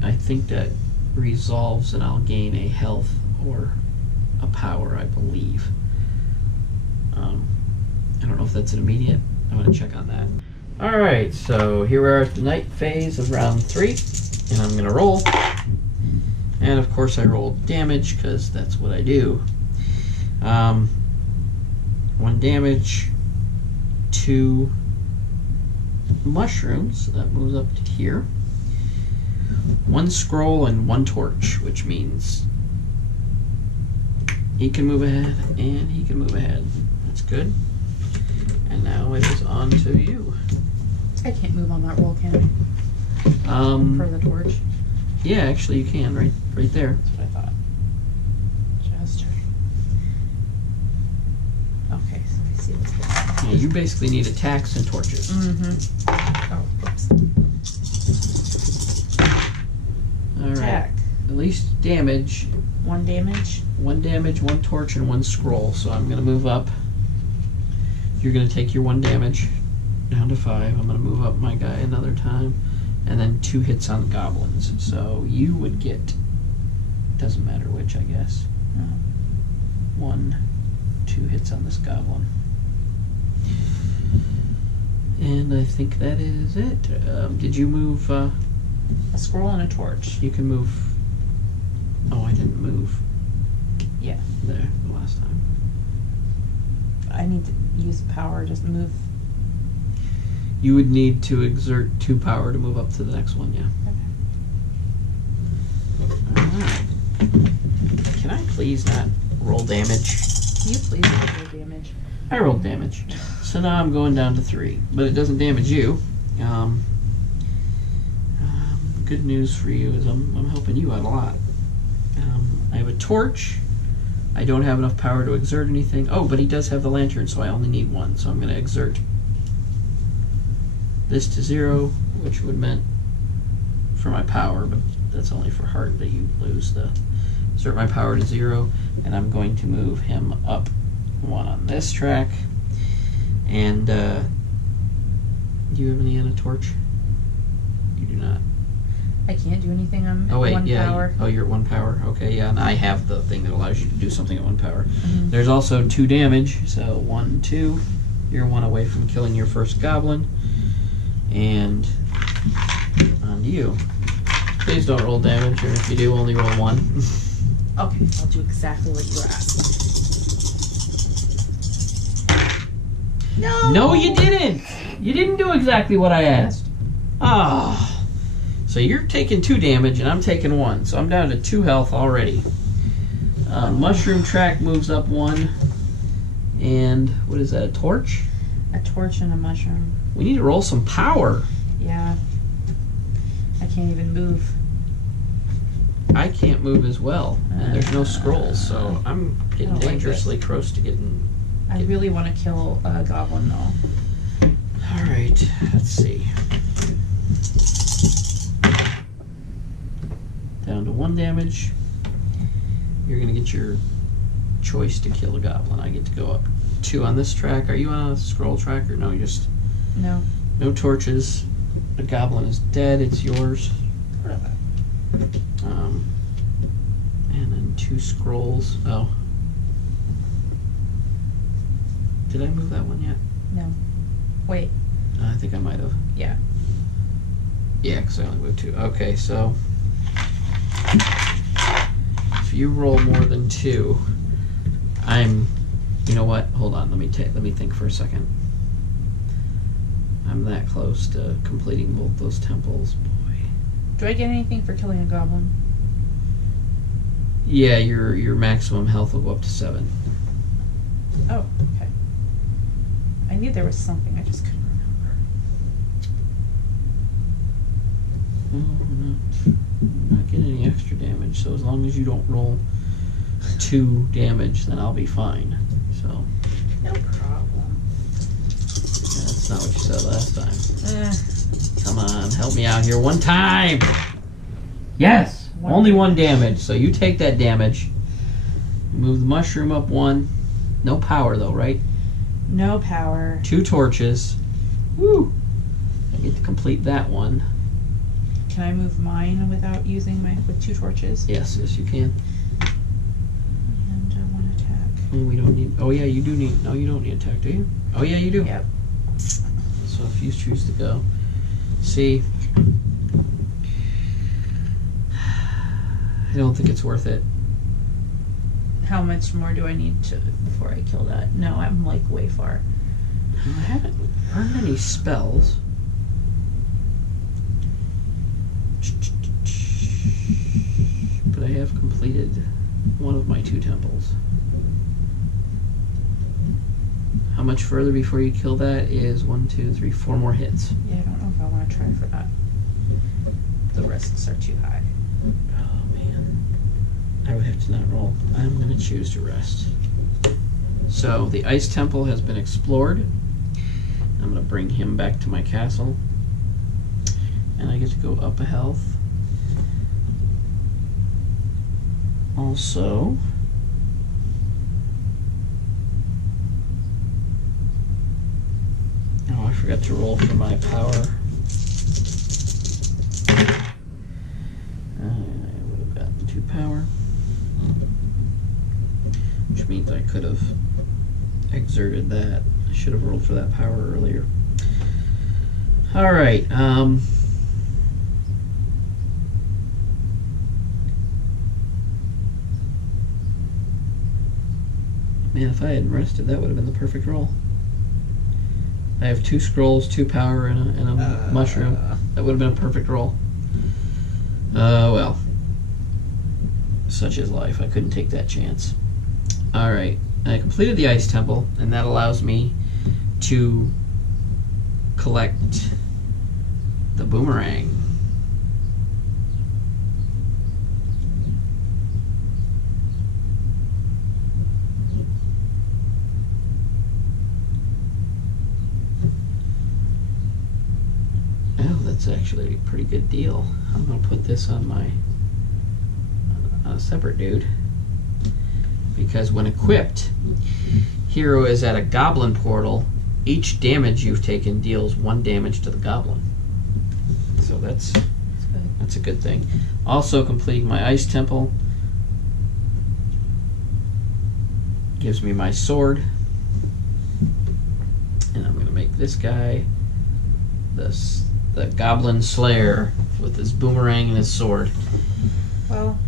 I think that resolves, and I'll gain a health or a power, I believe. I don't know if that's an immediate. I'm going to check on that. Alright, so here we are at the night phase of round 3, and I'm going to roll. And of course I rolled damage, because that's what I do. 1 damage, 2 mushrooms, so that moves up to here. 1 scroll and 1 torch, which means he can move ahead and he can move ahead. That's good. And now it is on to you. I can't move on that roll, can I? For the torch? Yeah, actually you can, right there. That's what I thought. Just checking. Oh. Yeah, you basically need attacks and torches. Mm-hmm. Oh, oops. Alright. Attack. At least damage. 1 damage. 1 damage, 1 torch, and 1 scroll. So I'm going to move up. You're going to take your 1 damage down to 5. I'm going to move up my guy another time. And then 2 hits on the goblins. So you would get, doesn't matter which, I guess. 1, 2 hits on this goblin. And I think that is it. Did you move? A scroll and a torch. You can move. Oh, I didn't move. Yeah. There, the last time. I need to use power, just move. You would need to exert 2 power to move up to the next one, yeah. Okay. Alright. Can I please not roll damage? You please roll damage. I rolled damage. So now I'm going down to 3. But it doesn't damage you. Good news for you is I'm helping you out a lot. I have a torch. I don't have enough power to exert anything. Oh, but he does have the lantern, so I only need 1. So I'm going to exert this to 0, which would meant for my power, but that's only for heart that you lose the exert my power to 0, and I'm going to move him up 1 on this track. And do you have any on a torch? You do not. I can't do anything on Oh wait, 1 yeah. power. You're at 1 power. Okay, yeah, and I have the thing that allows you to do something at 1 power. Mm-hmm. There's also 2 damage, so 1, 2. You're 1 away from killing your first goblin. And on to you. Please don't roll damage, or if you do, only roll 1. Okay, I'll do exactly what you were asking. No! No, you didn't! You didn't do exactly what I asked. Ah. So you're taking 2 damage, and I'm taking 1. So I'm down to 2 health already. Mushroom track moves up 1. And what is that, a torch? A torch and a mushroom. We need to roll some power. Yeah. I can't even move. I can't move as well, and there's no scrolls, so I'm getting dangerously close to getting... I really want to kill a goblin, though. Alright, let's see. Down to 1 damage. You're going to get your choice to kill a goblin. I get to go up 2 on this track. Are you on a scroll track, or no? You just... No. No torches. The goblin is dead. It's yours. And then 2 scrolls. Oh. Did I move that one yet? No. Wait. I think I might have. Yeah. Yeah, because I only moved 2. Okay, so if you roll more than 2, I'm... You know what? Hold on. Let me think for a second. I'm that close to completing both those temples. Boy. Do I get anything for killing a goblin? Yeah, your maximum health will go up to 7. Oh, okay. I knew there was something, I just couldn't remember. No, not getting any extra damage, so as long as you don't roll 2 damage, then I'll be fine. So No problem. yeah, that's not what you said last time. Come on, help me out here one time! Yes! Only 1 damage, so you take that damage. Move the mushroom up 1. No power though, right? No power. 2 torches. Woo! I get to complete that one. Can I move mine without using with 2 torches? Yes, you can. And 1 attack. And we don't need... Oh yeah, you do need... No, you don't need attack, do you? Oh yeah, you do. Yep. So if you choose to go. See... I don't think it's worth it. How much more do I need before I kill that? No, I'm like way far. I haven't earned any spells. But I have completed one of my 2 temples. How much further before you kill that is 1, 2, 3, 4 more hits. Yeah, I don't know if I want to try for that. The risks are too high. Oh man. I would have to not roll. I'm going to choose to rest. So the ice temple has been explored. I'm going to bring him back to my castle. And I get to go up a health. Also, oh, I forgot to roll for my power. I would have gotten 2 power, which means I could have exerted that. I should have rolled for that power earlier. All right. Man, if I hadn't rested, that would have been the perfect roll. I have 2 scrolls, 2 power, and a mushroom. That would have been a perfect roll. Well, such is life. I couldn't take that chance. All right, I completed the ice temple, and that allows me to collect the boomerang. Oh, that's actually a pretty good deal. I'm going to put this on my on a separate dude, because when equipped, hero is at a goblin portal. Each damage you've taken deals 1 damage to the goblin. So that's a good thing. Also, completing my ice temple gives me my sword, and I'm going to make this guy the Goblin Slayer with his boomerang and his sword. Well,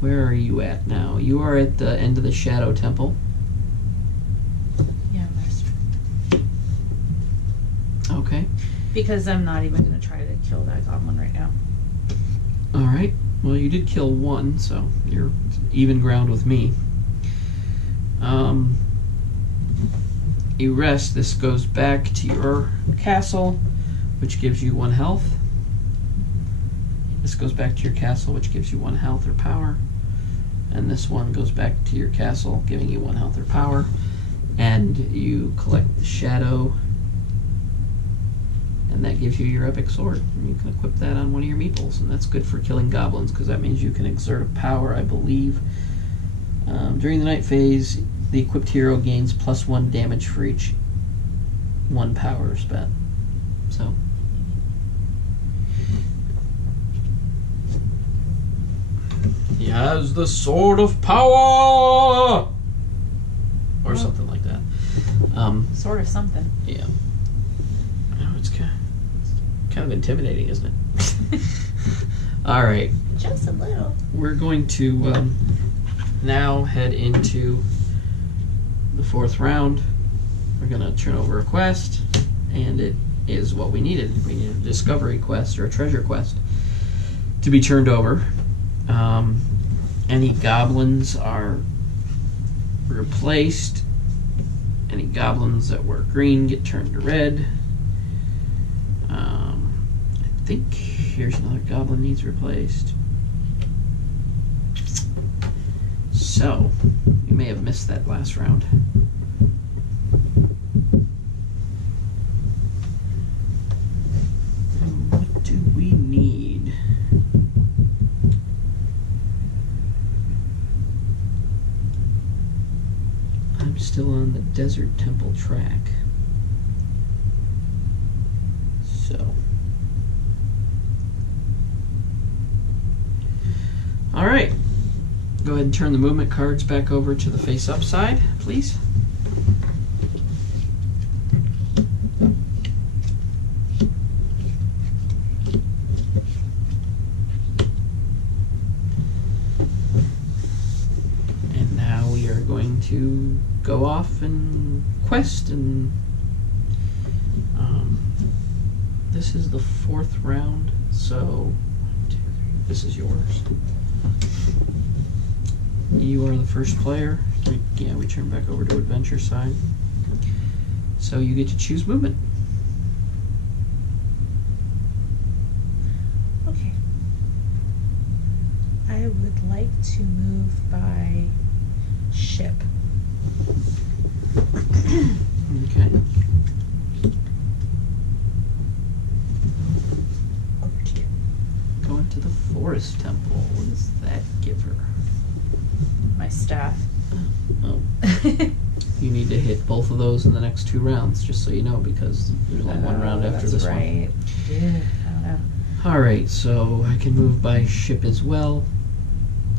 where are you at now? You are at the end of the Shadow Temple. yeah, Maelstrom. Okay. Because I'm not even going to try to kill that goblin right now. All right. Well, you did kill 1, so you're even ground with me. You rest. This goes back to your castle, which gives you 1 health. This goes back to your castle, which gives you 1 health or power. And this one goes back to your castle, giving you 1 health or power. And you collect the shadow, and that gives you your epic sword. And you can equip that on one of your meeples, and that's good for killing goblins, because that means you can exert a power, I believe. During the night phase, the equipped hero gains +1 damage for each 1 power spent. So, he has the sword of power, or something like that. Sort of something. Yeah. Oh, it's kind of intimidating, isn't it? All right. Just a little. We're going to now head into the 4th round. We're going to turn over a quest, and it is what we needed. We needed a discovery quest or a treasure quest to be turned over. Any goblins are replaced. Any goblins that were green get turned to red. I think here's another goblin needs replaced. So, you may have missed that last round. What do we need? I'm still on the Desert Temple track. So. Alright. Go ahead and turn the movement cards back over to the face-up side, please. And now we are going to go off and quest, and this is the 4th round, so 1, 2, 3, this is yours. You are the first player. Yeah, we turn back over to adventure side. So you get to choose movement. Okay. I would like to move by ship. Okay. Over to you. Going to the Forest Temple. What does that give her? My staff. Oh. You need to hit both of those in the next 2 rounds, just so you know, because there's only 1 round after this one. Right. Yeah, I don't know. Alright, so I can move by ship as well.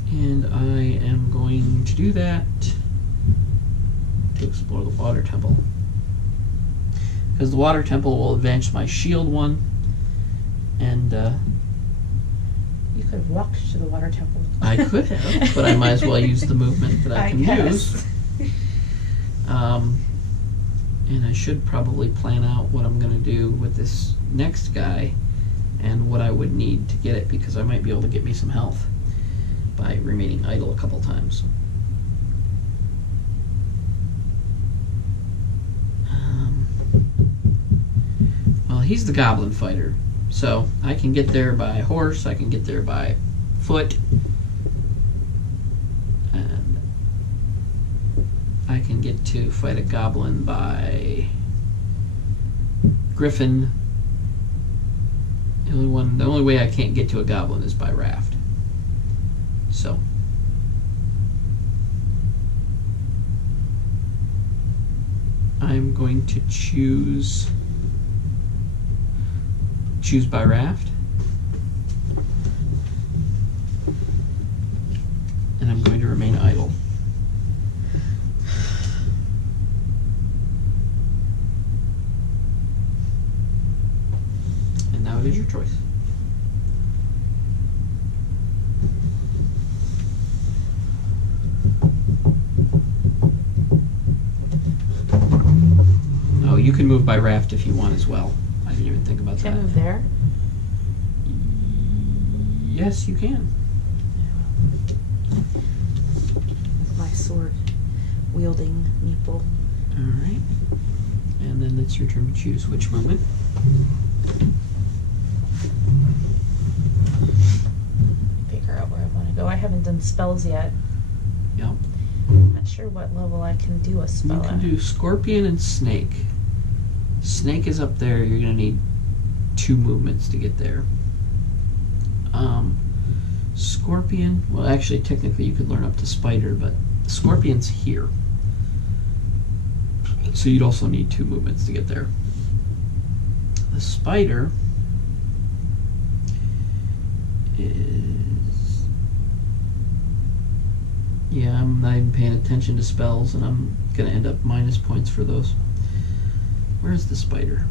And I am going to do that to explore the Water Temple. Because the Water Temple will advance my shield 1. And You could have walked to the Water Temple. I could have, but I might as well use the movement that I can use. And I should probably plan out what I'm going to do with this next guy and what I would need to get it, because I might be able to get me some health by remaining idle a couple times. Well, he's the goblin fighter, so I can get there by horse, I can get there by foot, and I can get to fight a goblin by griffin. The only way I can't get to a goblin is by raft. So I'm going to choose by raft, and I'm going to remain idle. And now it is your choice. Oh, you can move by raft if you want as well. I didn't even think about that. Can I move there? Yes, you can. My sword wielding meeple. Alright. And then it's your turn to choose which movement. Figure out where I want to go. I haven't done spells yet. Yep. I'm not sure what level I can do a spell You can at. do Scorpion and Snake. Snake is up there. You're going to need 2 movements to get there. Scorpion, well, actually, technically, you could learn up to Spider, but Scorpion's here. So you'd also need 2 movements to get there. The Spider is... Yeah, I'm not even paying attention to spells, and I'm going to end up minus points for those. Where's the Spider?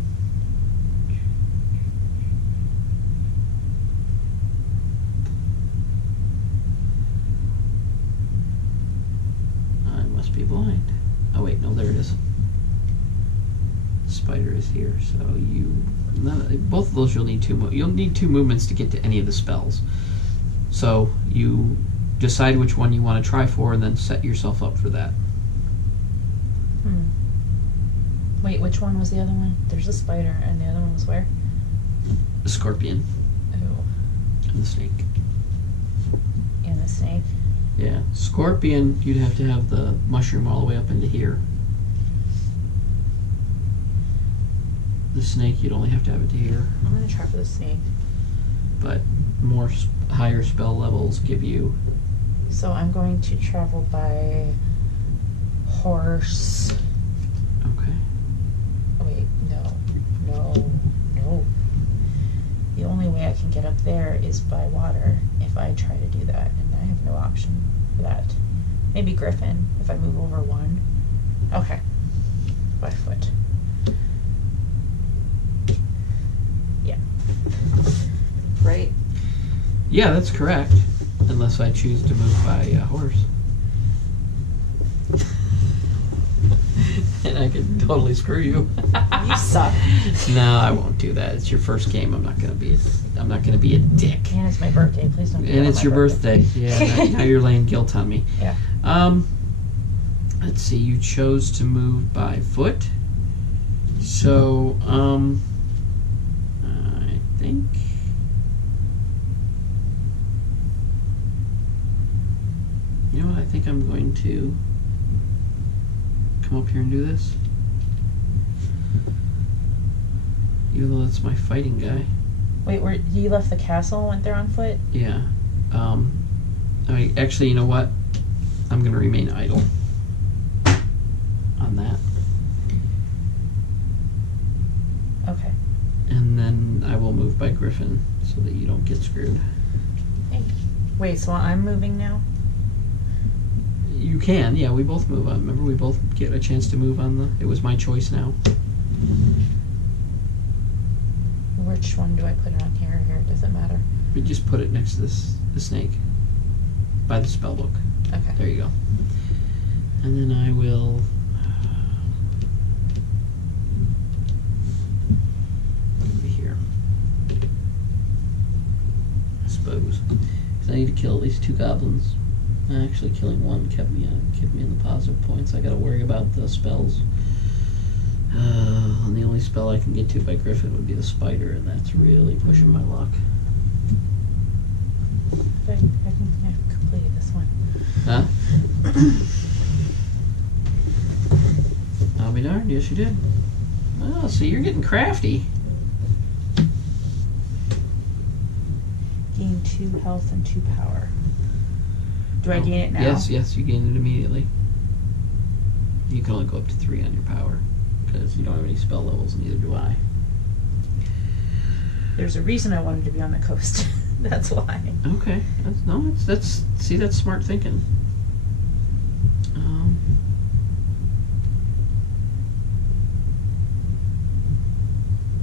I must be blind. Oh wait, no, there it is. Spider is here, so both of those you'll need 2 you'll need 2 movements to get to any of the spells. So you decide which one you want to try for, and then set yourself up for that. Wait, which one was the other one? There's a spider, and the other one was where? The Scorpion Oh, and the Snake. and the snake. Yeah, Scorpion, you'd have to have the mushroom all the way up into here. The Snake, you'd only have to have it to here. I'm gonna try for the snake. But more higher spell levels give you... So I'm going to travel by horse. Okay. Oh, wait, no. The only way I can get up there is by water if I try to do that, and I have no option for that. Maybe griffin if I move over 1. Okay. By foot. Yeah. Right? Yeah, that's correct. Unless I choose to move by horse. And I could totally screw you. You suck. No, I won't do that. It's your first game. I'm not gonna be a dick. And it's my birthday. Please don't do that And on it's my your birthday. Yeah, now you're laying guilt on me. Yeah. Let's see, you chose to move by foot. So, I think you know what, I think I'm going to come up here and do this. even though that's my fighting guy. Wait, you left the castle and went there on foot? Yeah. Actually, you know what? I'm going to remain idle on that. Okay. And then I will move by Griffin so that you don't get screwed. Hey. Wait, so I'm moving now? You can, yeah, we both move on. Remember, we both get a chance to move on the... It was my choice now. Which one do I put it on here? Here, does it matter? We just put it next to the snake. By the spell book. Okay. There you go. And then I will... over here. I suppose. Because I need to kill at least 2 goblins. Actually, killing one kept me in the positive points. I gotta worry about the spells. And the only spell I can get to by Griffin would be the spider, and that's really pushing my luck. I completed this one. Huh? I'll be darned, yes you did. Oh, so you're getting crafty. Gain 2 health and 2 power. Do I gain it now? Yes, you gain it immediately. You can only go up to 3 on your power, because you don't have any spell levels, and neither do I. There's a reason I wanted to be on the coast. That's why. Okay. That's smart thinking.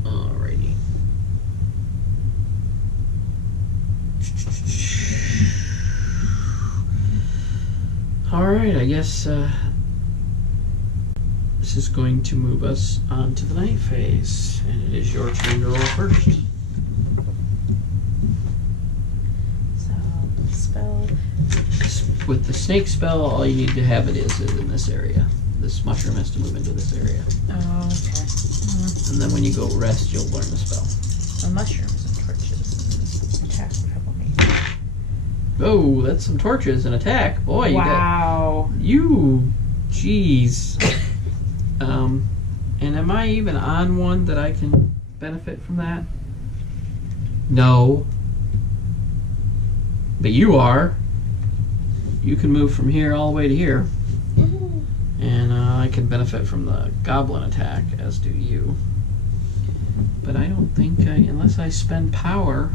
Alrighty. Alright, I guess this is going to move us on to the night phase, and it is your turn to roll first. So, spell. With the snake spell, all you need to have it is in this area. This mushroom has to move into this area. Oh, okay. And then when you go rest, you'll learn the spell. Well, mushrooms and torches. Attack trouble me. Oh, that's some torches and attack. Boy, you wow. Jeez. And am I even on one that I can benefit from that? No. But you are. You can move from here all the way to here. And I can benefit from the goblin attack, as do you. But I don't think unless I spend power,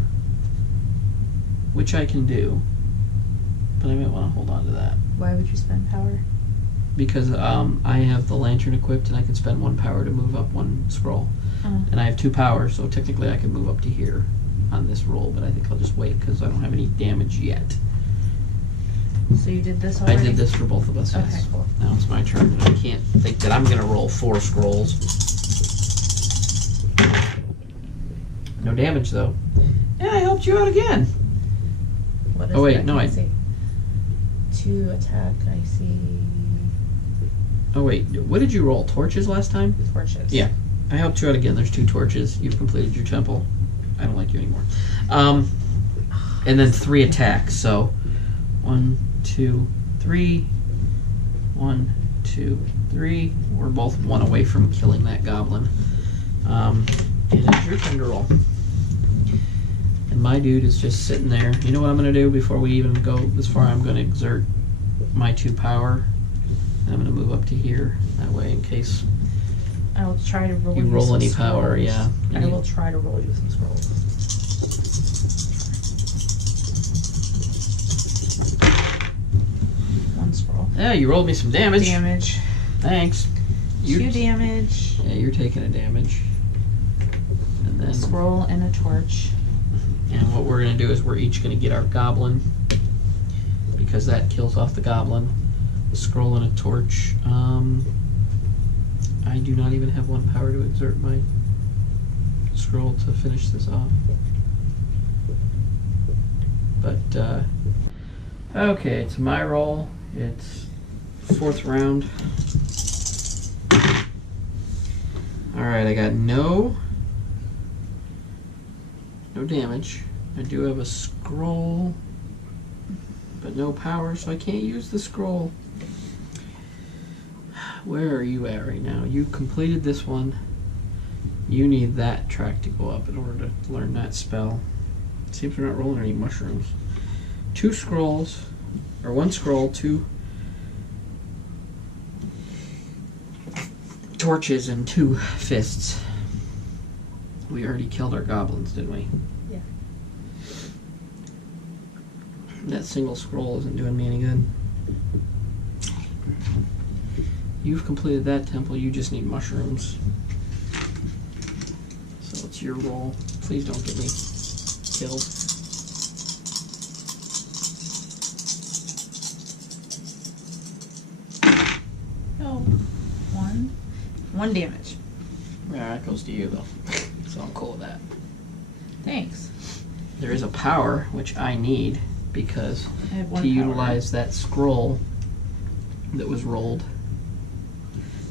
which I can do, but I might want to hold on to that. Why would you spend power? Because I have the lantern equipped, and I can spend 1 power to move up 1 scroll. And I have 2 power, so technically I can move up to here on this roll, but I think I'll just wait because I don't have any damage yet. So you did this already? I did this for both of us, yes. Okay, cool. Now it's my turn, and I can't think that I'm going to roll 4 scrolls. No damage, though. Yeah, I helped you out again. What is Oh, wait, that? no, I see. 2 attack, I see. Oh, wait, what did you roll? Torches last time? Torches. Yeah. I helped you out again. There's 2 torches. You've completed your temple. I don't like you anymore. And then 3 attacks, so 1, 2, 3. 1, 2, 3. We're both 1 away from killing that goblin. And it's your turn to roll. And my dude is just sitting there. You know what I'm going to do before we even go this far? I'm going to exert my 2 power. And I'm going to move up to here. That way, in case I will try to roll you roll some any scrolls. power, yeah. I will try to roll you some scrolls. One scroll. Yeah, you rolled me some damage. Damage. Thanks. 2 damage. Yeah, you're taking a damage. And then A scroll and a torch. And what we're going to do is we're each going to get our goblin, because that kills off the goblin. A scroll and a torch. I do not even have 1 power to exert my scroll to finish this off. But, okay, it's my roll. It's 4th round. Alright, I got no damage. I do have a scroll, but no power, so I can't use the scroll. Where are you at right now? You completed this one. You need that track to go up in order to learn that spell. Seems we're not rolling any mushrooms. 2 scrolls, or 1 scroll, 2 torches, and 2 fists. We already killed our goblins, didn't we? Yeah. That single scroll isn't doing me any good. You've completed that temple, you just need mushrooms. So it's your roll. Please don't get me killed. No. 1 damage. Yeah, that goes to you though. So I'm cool with that. Thanks. There is a power, which I need, because I have 1 to power. utilize that scroll that was rolled,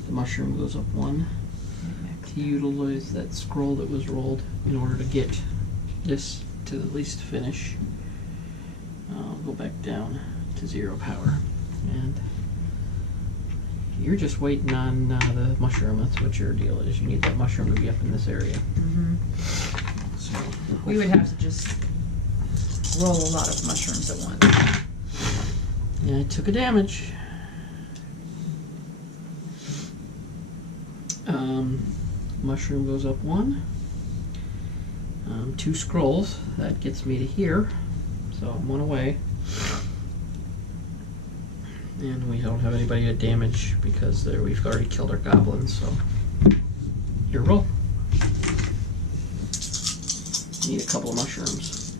the mushroom goes up 1. To utilize that scroll that was rolled in order to get this to at least finish, I'll go back down to 0 power. And you're just waiting on the mushroom. That's what your deal is. You need that mushroom to be up in this area. Mm-hmm. So We would have to just roll a lot of mushrooms at once. yeah, I took a damage. Mushroom goes up 1. 2 scrolls. That gets me to here. So I'm 1 away. And we don't have anybody to damage because we've already killed our goblins, so your roll. Need a couple of mushrooms.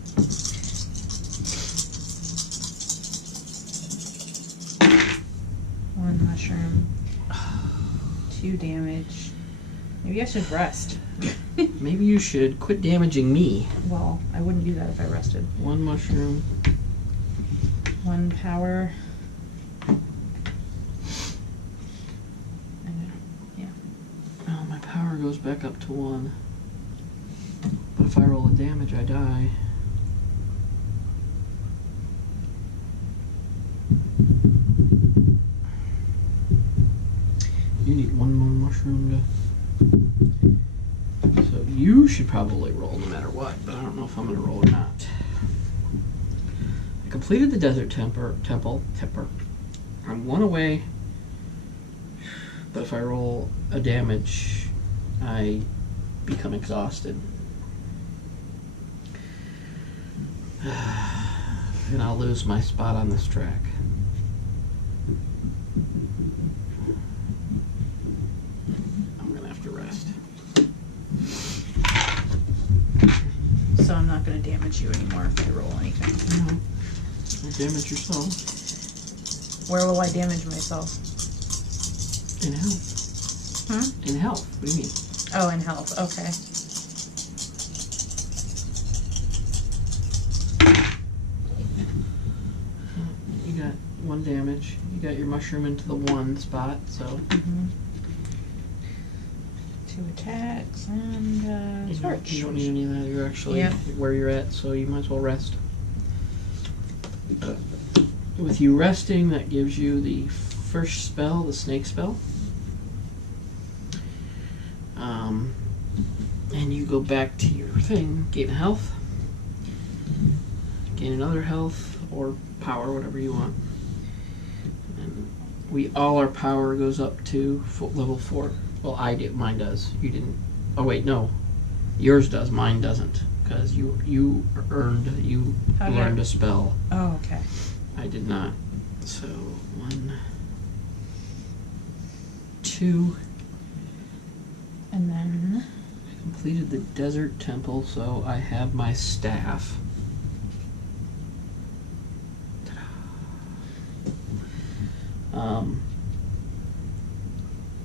One mushroom. 2 damage. Maybe I should rest. Maybe you should quit damaging me. Well, I wouldn't do that if I rested. 1 mushroom. 1 power. Oh, my power goes back up to 1. But if I roll a damage, I die. You need 1 more mushroom to... So you should probably roll no matter what, but I don't know if I'm going to roll or not. I completed the desert temple. I'm 1 away, but if I roll a damage, I become exhausted. And I'll lose my spot on this track. I'm gonna have to rest. So I'm not going to damage you anymore if I roll anything. No. Don't damage yourself. Where will I damage myself? In health. Hmm? In health. What do you mean? Oh, in health. Okay. You got 1 damage. You got your mushroom into the 1 spot, so... Mm-hmm. 2 attacks and You torch. don't need any of that. You're actually Yep. where you're at, so you might as well rest. With you resting, that gives you the first spell, the snake spell. And you go back to your thing, gain health, gain another health, or power, whatever you want. And all our power goes up to level 4. Well, I do. Mine does. You didn't. Oh wait, no. Yours does. Mine doesn't, because you learned a spell. Oh, okay. I did not. So 1, 2. And then I completed the desert temple, so I have my staff. Ta-da.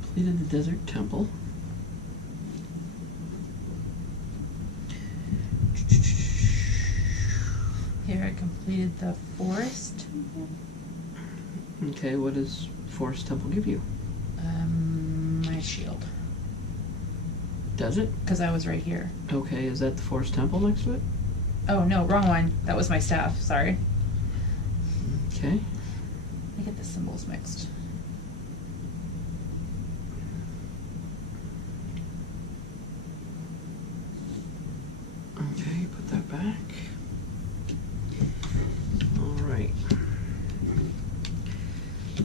Completed the desert temple. here I completed the forest. Okay, what does forest temple give you? My shield. Does it? Because I was right here. Okay, is that the forest temple next to it? Oh, no, wrong one. That was my staff. Sorry. Okay. I get the symbols mixed. that back. All right.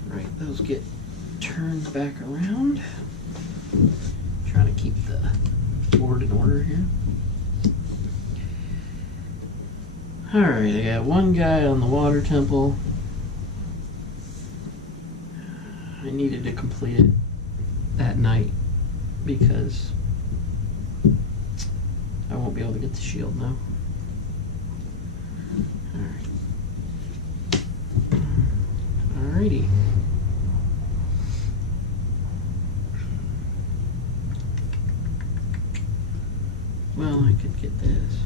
Right, those get turned back around. Trying to keep the board in order here. Alright, I got one guy on the water temple. I needed to complete it that night because I won't be able to get the shield now. Alrighty. Well, I could get this.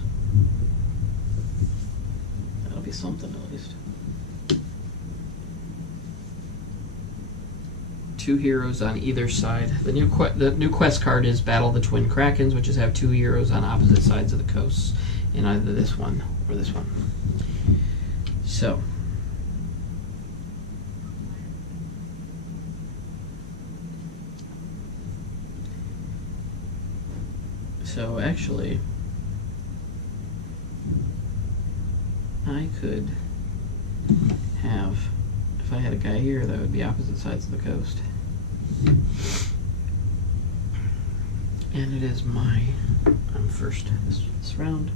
That'll be something at least. 2 heroes on either side. The new quest card is Battle the Twin Krakens, which is have 2 heroes on opposite sides of the coasts in either this one or this one. So actually, I could have, if I had a guy here, that would be opposite sides of the coast. And it is I'm first this round.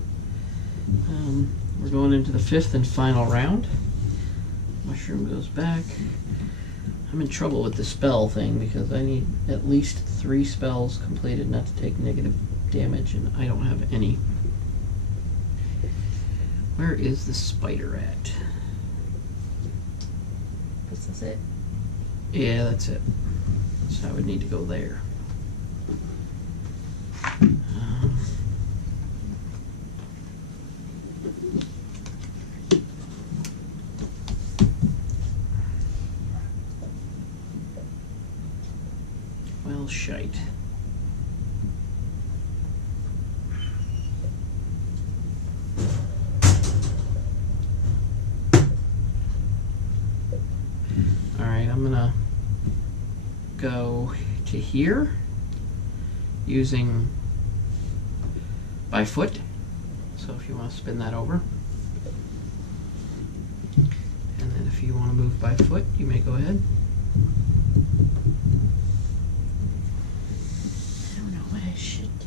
We're going into the 5th and final round. Mushroom goes back. I'm in trouble with the spell thing because I need at least 3 spells completed not to take negative damage, and I don't have any. Where is the spider at? Is this it? Yeah, that's it. So I would need to go there. Well, shite. Alright, I'm gonna go to here using by foot. So if you want to spin that over. And then if you want to move by foot, you may go ahead. I don't know what I should do.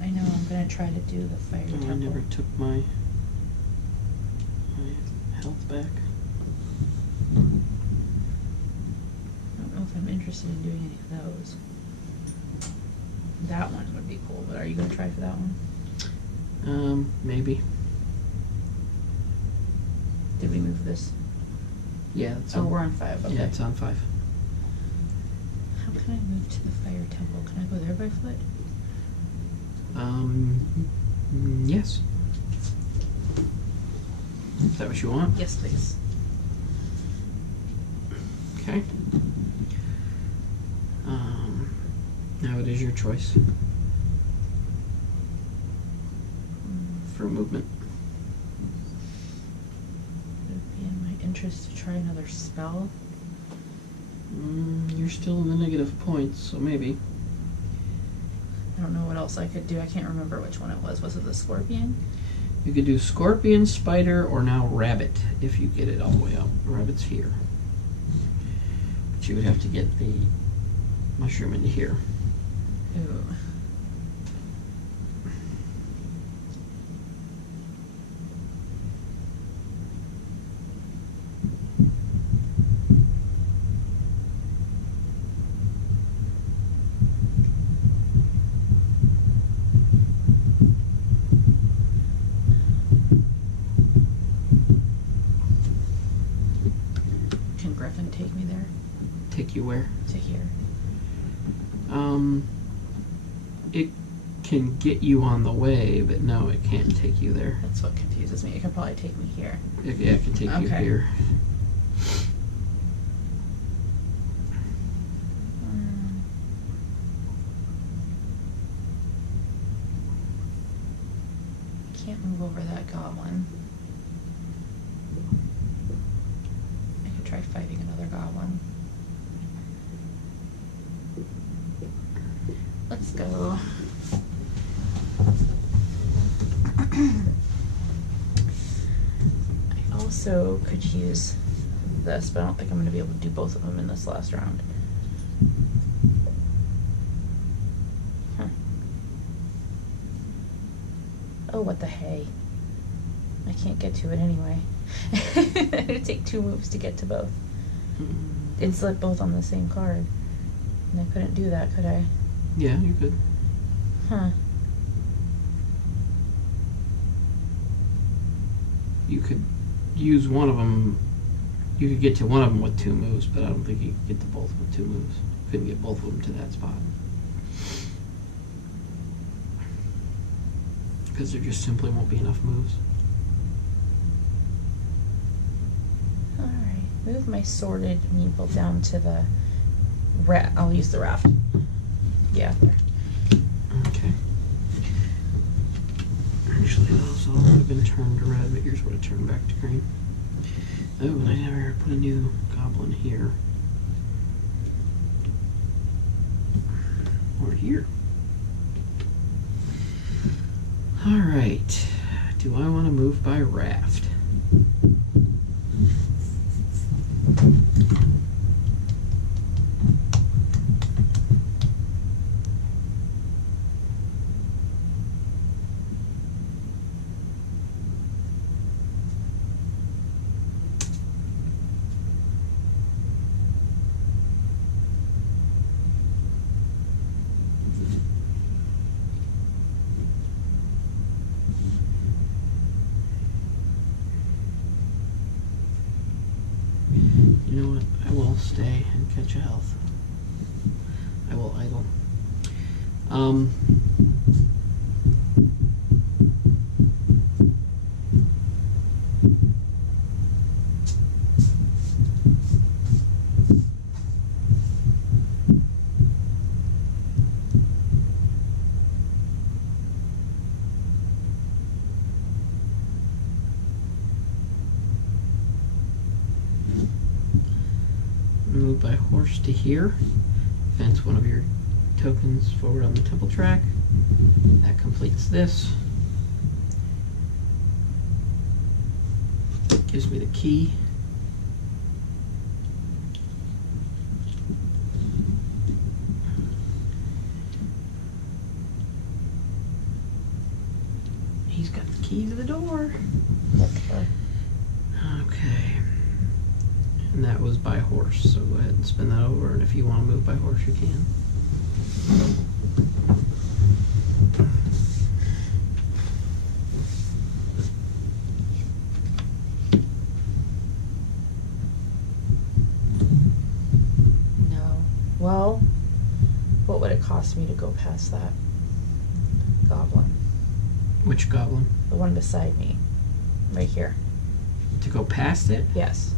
I know I'm gonna try to do the fire temple. I never took my health back. I don't know if I'm interested in doing any of those. That one would be cool, but are you gonna try for that one? Maybe. Did we move this? Yeah, it's Oh, on, we're on 5. Okay. yeah, it's on 5. How can I move to the fire temple? Can I go there by foot? Yes. Is that what you want? Yes, please. Okay. Now it is your choice for movement. Would it be in my interest to try another spell? You're still in the negative points, so maybe. I don't know what else I could do. I can't remember which one it was. Was it the scorpion? You could do scorpion, spider, or now rabbit if you get it all the way up. Rabbit's here. But you would have to get the mushroom into here. Ooh. Can Griffin take me there? Take you where? To here. It can get you on the way, but no, it can't take you there. That's what confuses me. It could probably take me here. Yeah, it can take you Okay. here. Can't move over that goblin. I could try fighting another goblin. Let's go. also could use this, but I don't think I'm going to be able to do both of them in this last round. Huh. Oh, what the hay. I can't get to it anyway. It would take 2 moves to get to both. It's like both on the same card. And I couldn't do that, could I? Yeah, you could. Huh. You could use one of them. You could get to one of them with 2 moves, but I don't think you could get to both with 2 moves. Couldn't get both of them to that spot. Because there just simply won't be enough moves. Alright. Move my sorted meeple down to the I'll use the raft. Yeah, there. Okay. Actually, those all would have been turned to red, but yours would have turned back to green. Oh, and I never put a new goblin here. Or here. Alright. Do I want to move by raft? You know what? I will stay and catch a health. I will idle. Move by horse to here. Fence one of your tokens forward on the temple track. That completes this. Gives me the key. He's got the key to the door. Okay. And that was by horse, so go ahead and spin that over, and if you want to move by horse, you can. No. Well, what would it cost me to go past that goblin? Which goblin? The one beside me. Right here. To go past it? Yes.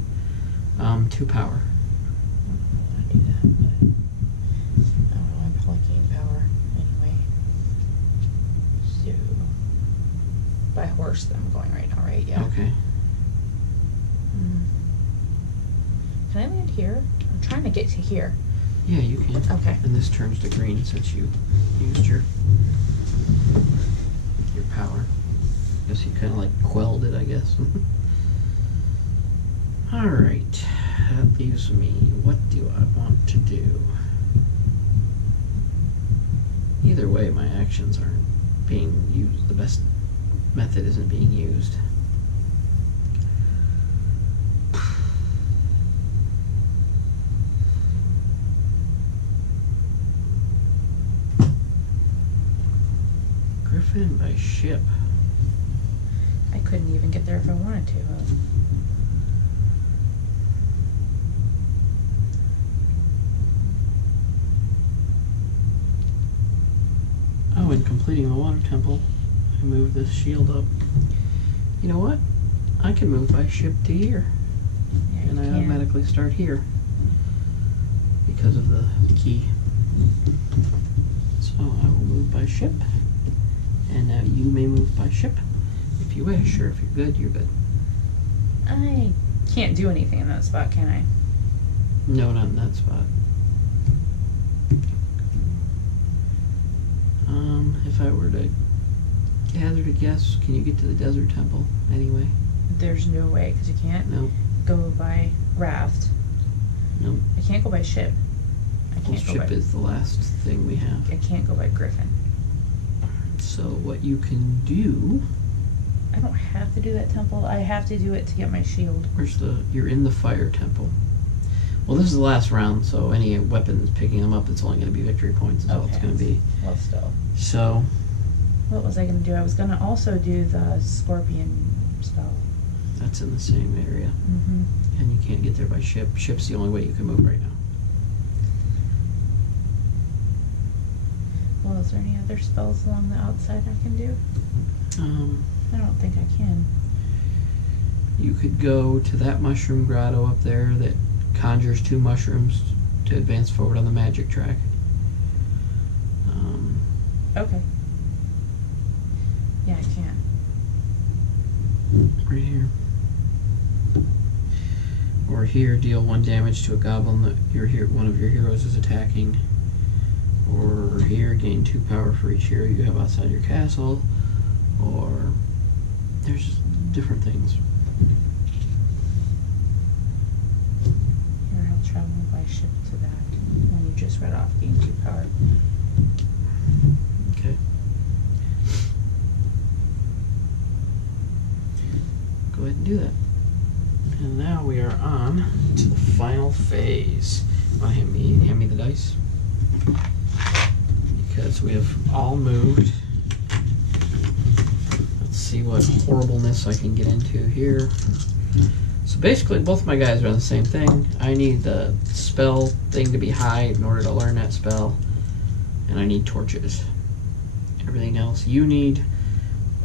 2 power. I don't want to do that, but I don't know, I'm probably gain power anyway. So, by horse that I'm going right now, right? Yeah. Okay. Can I land here? I'm trying to get to here. Yeah, you can. Okay. And this turns to green since you used your power. Guess you kind of like quelled it, I guess. Alright, that leaves me, what do I want to do? Either way, my actions aren't being used, the best method isn't being used. Griffin by ship. I couldn't even get there if I wanted to. Oh, and completing the water temple, I move this shield up. You know what? I can move by ship to here. Yeah, And I you can. automatically start here because of the key. So I will move by ship. And now you may move by ship if you wish, or if you're good, you're good. I can't do anything in that spot, can I? No, not in that spot. If I were to hazard a guess, can you get to the desert temple anyway? There's no way, because you can't Nope. go by raft. Nope. I can't go by ship. I Well, can't go ship by. is the last thing we have. I can't go by griffin. So what you can do, I don't have to do that temple. I have to do it to get my shield. you're in the fire temple. Well, this is the last round, so any weapons picking them up, it's only going to be victory points is all it's Okay. going to be. Well, still. So, What was I going to do? I was going to also do the scorpion spell. that's in the same area. Mm-hmm. And you can't get there by ship. Ship's the only way you can move right now. Well, is there any other spells along the outside I can do? I don't think I can. You could go to that mushroom grotto up there that conjures 2 mushrooms to advance forward on the magic track. Okay. Yeah, I can. Right here. Or here, deal 1 damage to a goblin that one of your heroes is attacking. Or here, gain 2 power for each hero you have outside your castle. Or there's just different things. Here, I'll travel by ship to that. When you just read off, gain 2 power. Okay. Go ahead and do that. And now we are on to the final phase. Want to hand me the dice? Because we have all moved. Let's see what horribleness I can get into here. So basically, both my guys are on the same thing. I need the spell thing to be high in order to learn that spell. And I need torches. Everything else, you need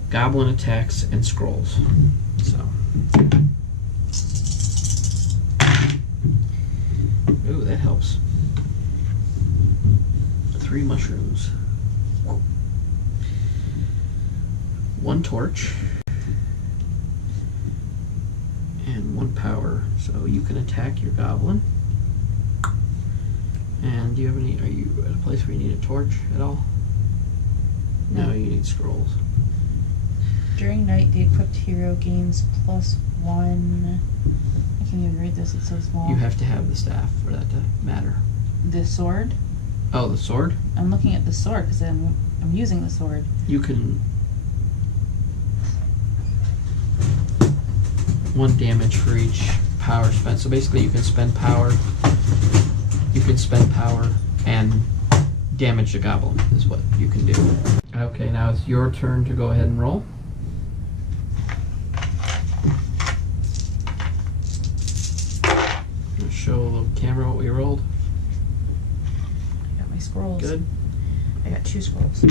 goblin attacks and scrolls. So. Ooh, that helps. 3 mushrooms. 1 torch. And 1 power. So you can attack your goblin. And do you have any, are you at a place where you need a torch at all? No, you need scrolls. During night, the equipped hero gains +1. I can't even read this, it's so small. You have to have the staff for that to matter. The sword? Oh, the sword? I'm looking at the sword because I'm using the sword. You can 1 damage for each power spent. So basically you can spend power. You can spend power and damage a goblin is what you can do. Okay, now it's your turn to go ahead and roll. Show the camera what we rolled. I got my scrolls. Good. I got 2 scrolls.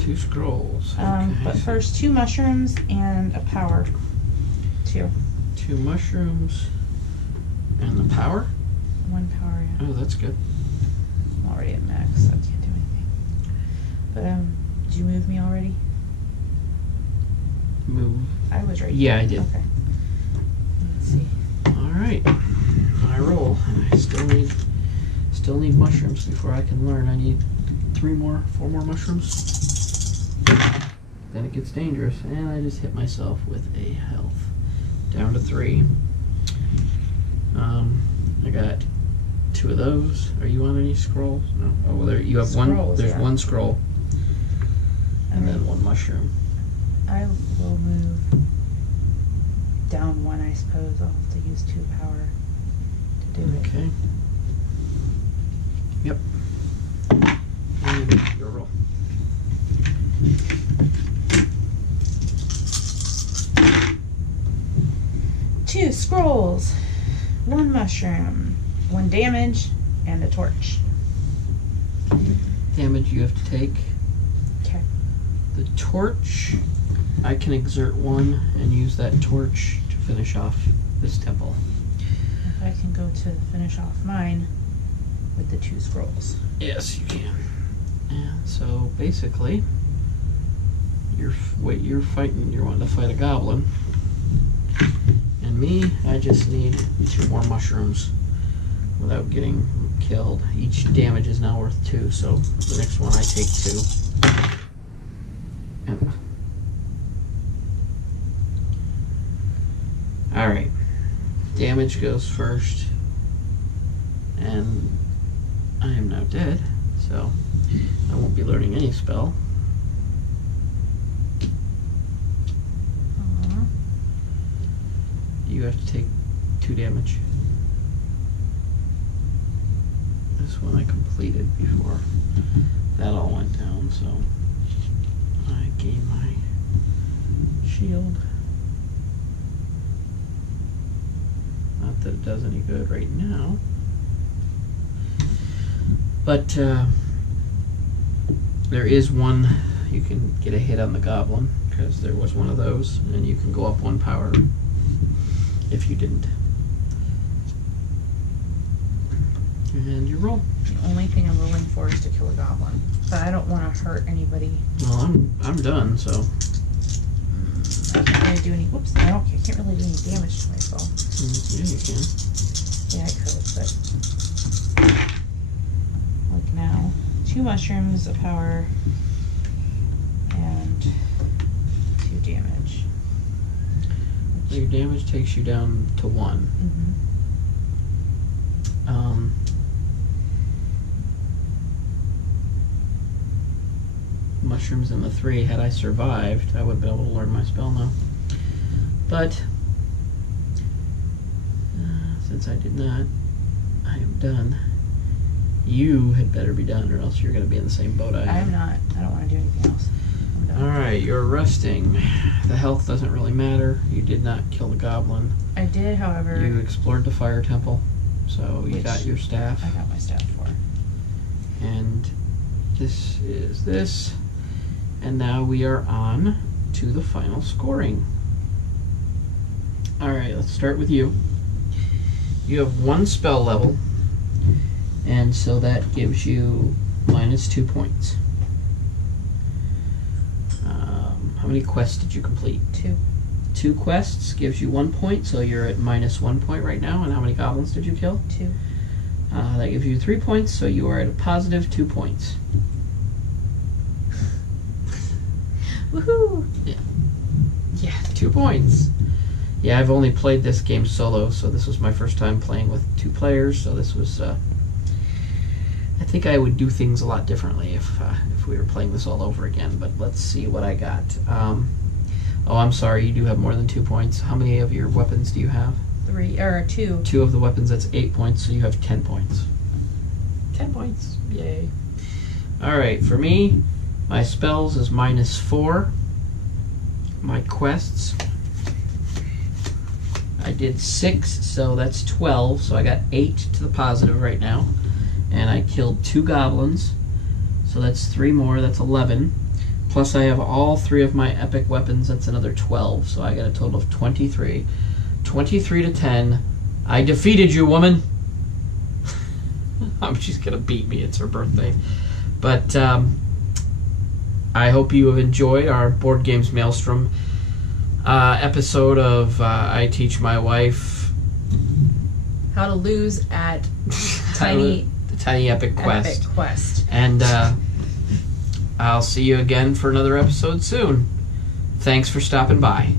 2 scrolls. Okay. But first, 2 mushrooms and a power. 2. 2 mushrooms and the power. 1 power. Yeah. Oh, that's good. I'm already at max, so I can't do anything. But did you move me already? Move. I was right. Yeah, I did. Okay. Let's see. All right. I roll, and I still need mushrooms before I can learn. I need 4 more mushrooms. Then it gets dangerous, and I just hit myself with a health down to 3. I got 2 of those. Are you on any scrolls? No. Oh, well, there you have Scrolls, 1. There's yeah. 1 scroll, and then 1 mushroom. I will move down 1, I suppose. I'll have to use 2 power to do it. Okay. Yep. And your roll. Two scrolls, 1 mushroom, 1 damage, and a torch. Damage you have to take. Okay. The torch, I can exert 1 and use that torch to finish off this temple. If I can go to finish off mine with the 2 scrolls. Yes, you can. And so basically, you're fighting. You're wanting to fight a goblin, and me, I just need 2 more mushrooms without getting killed. Each damage is now worth 2, so the next one I take 2. And Alright. Damage goes first. And I am now dead, so I won't be learning any spell. You have to take 2 damage. This one I completed before that all went down, so I gain my shield. Not that it does any good right now. But there is one, you can get a hit on the goblin, because there was one of those, and you can go up 1 power if you didn't. And you roll. The only thing I'm rolling for is to kill a goblin. But I don't want to hurt anybody. Well, I'm done, so. I can't really do any, whoops, I can't really do any damage to myself. Yeah, you can. Yeah, I could, but like now. 2 mushrooms, a power, and 2 damage. Your damage takes you down to 1. Mushrooms in the 3. Had I survived, I would have been able to learn my spell now. But since I did not, I am done. You had better be done, or else you're going to be in the same boat I am. I'm not. I don't want to do anything else. I'm done. Alright, you're resting. The health doesn't really matter. You did not kill the goblin. I did, however. You explored the fire temple, so you got your staff. I got my staff for. And this is this. And now we are on to the final scoring. Alright, let's start with you. You have 1 spell level, and so that gives you -2 points. How many quests did you complete? 2. 2 quests gives you 1 point, so you're at -1 point right now. And how many goblins did you kill? 2. That gives you 3 points, so you are at a positive 2 points. Woohoo! Yeah, 2 points. Yeah, I've only played this game solo, so this was my first time playing with 2 players, so this was, I think I would do things a lot differently if we were playing this all over again, but let's see what I got. Oh, I'm sorry, you do have more than 2 points. How many of your weapons do you have? 3, or 2. 2 of the weapons, that's 8 points, so you have 10 points. 10 points, yay. Alright, for me, my spells is -4. My quests, I did 6, so that's 12, so I got 8 to the positive right now. And I killed 2 goblins, so that's 3 more, that's 11. Plus I have all 3 of my epic weapons, that's another 12, so I got a total of 23. 23 to 10. I defeated you, woman! She's gonna beat me, it's her birthday. But I hope you have enjoyed our Board Games Maelstrom episode of I Teach My Wife How to lose at Tiny Epic Quest. Epic Quest. And I'll see you again for another episode soon. Thanks for stopping by.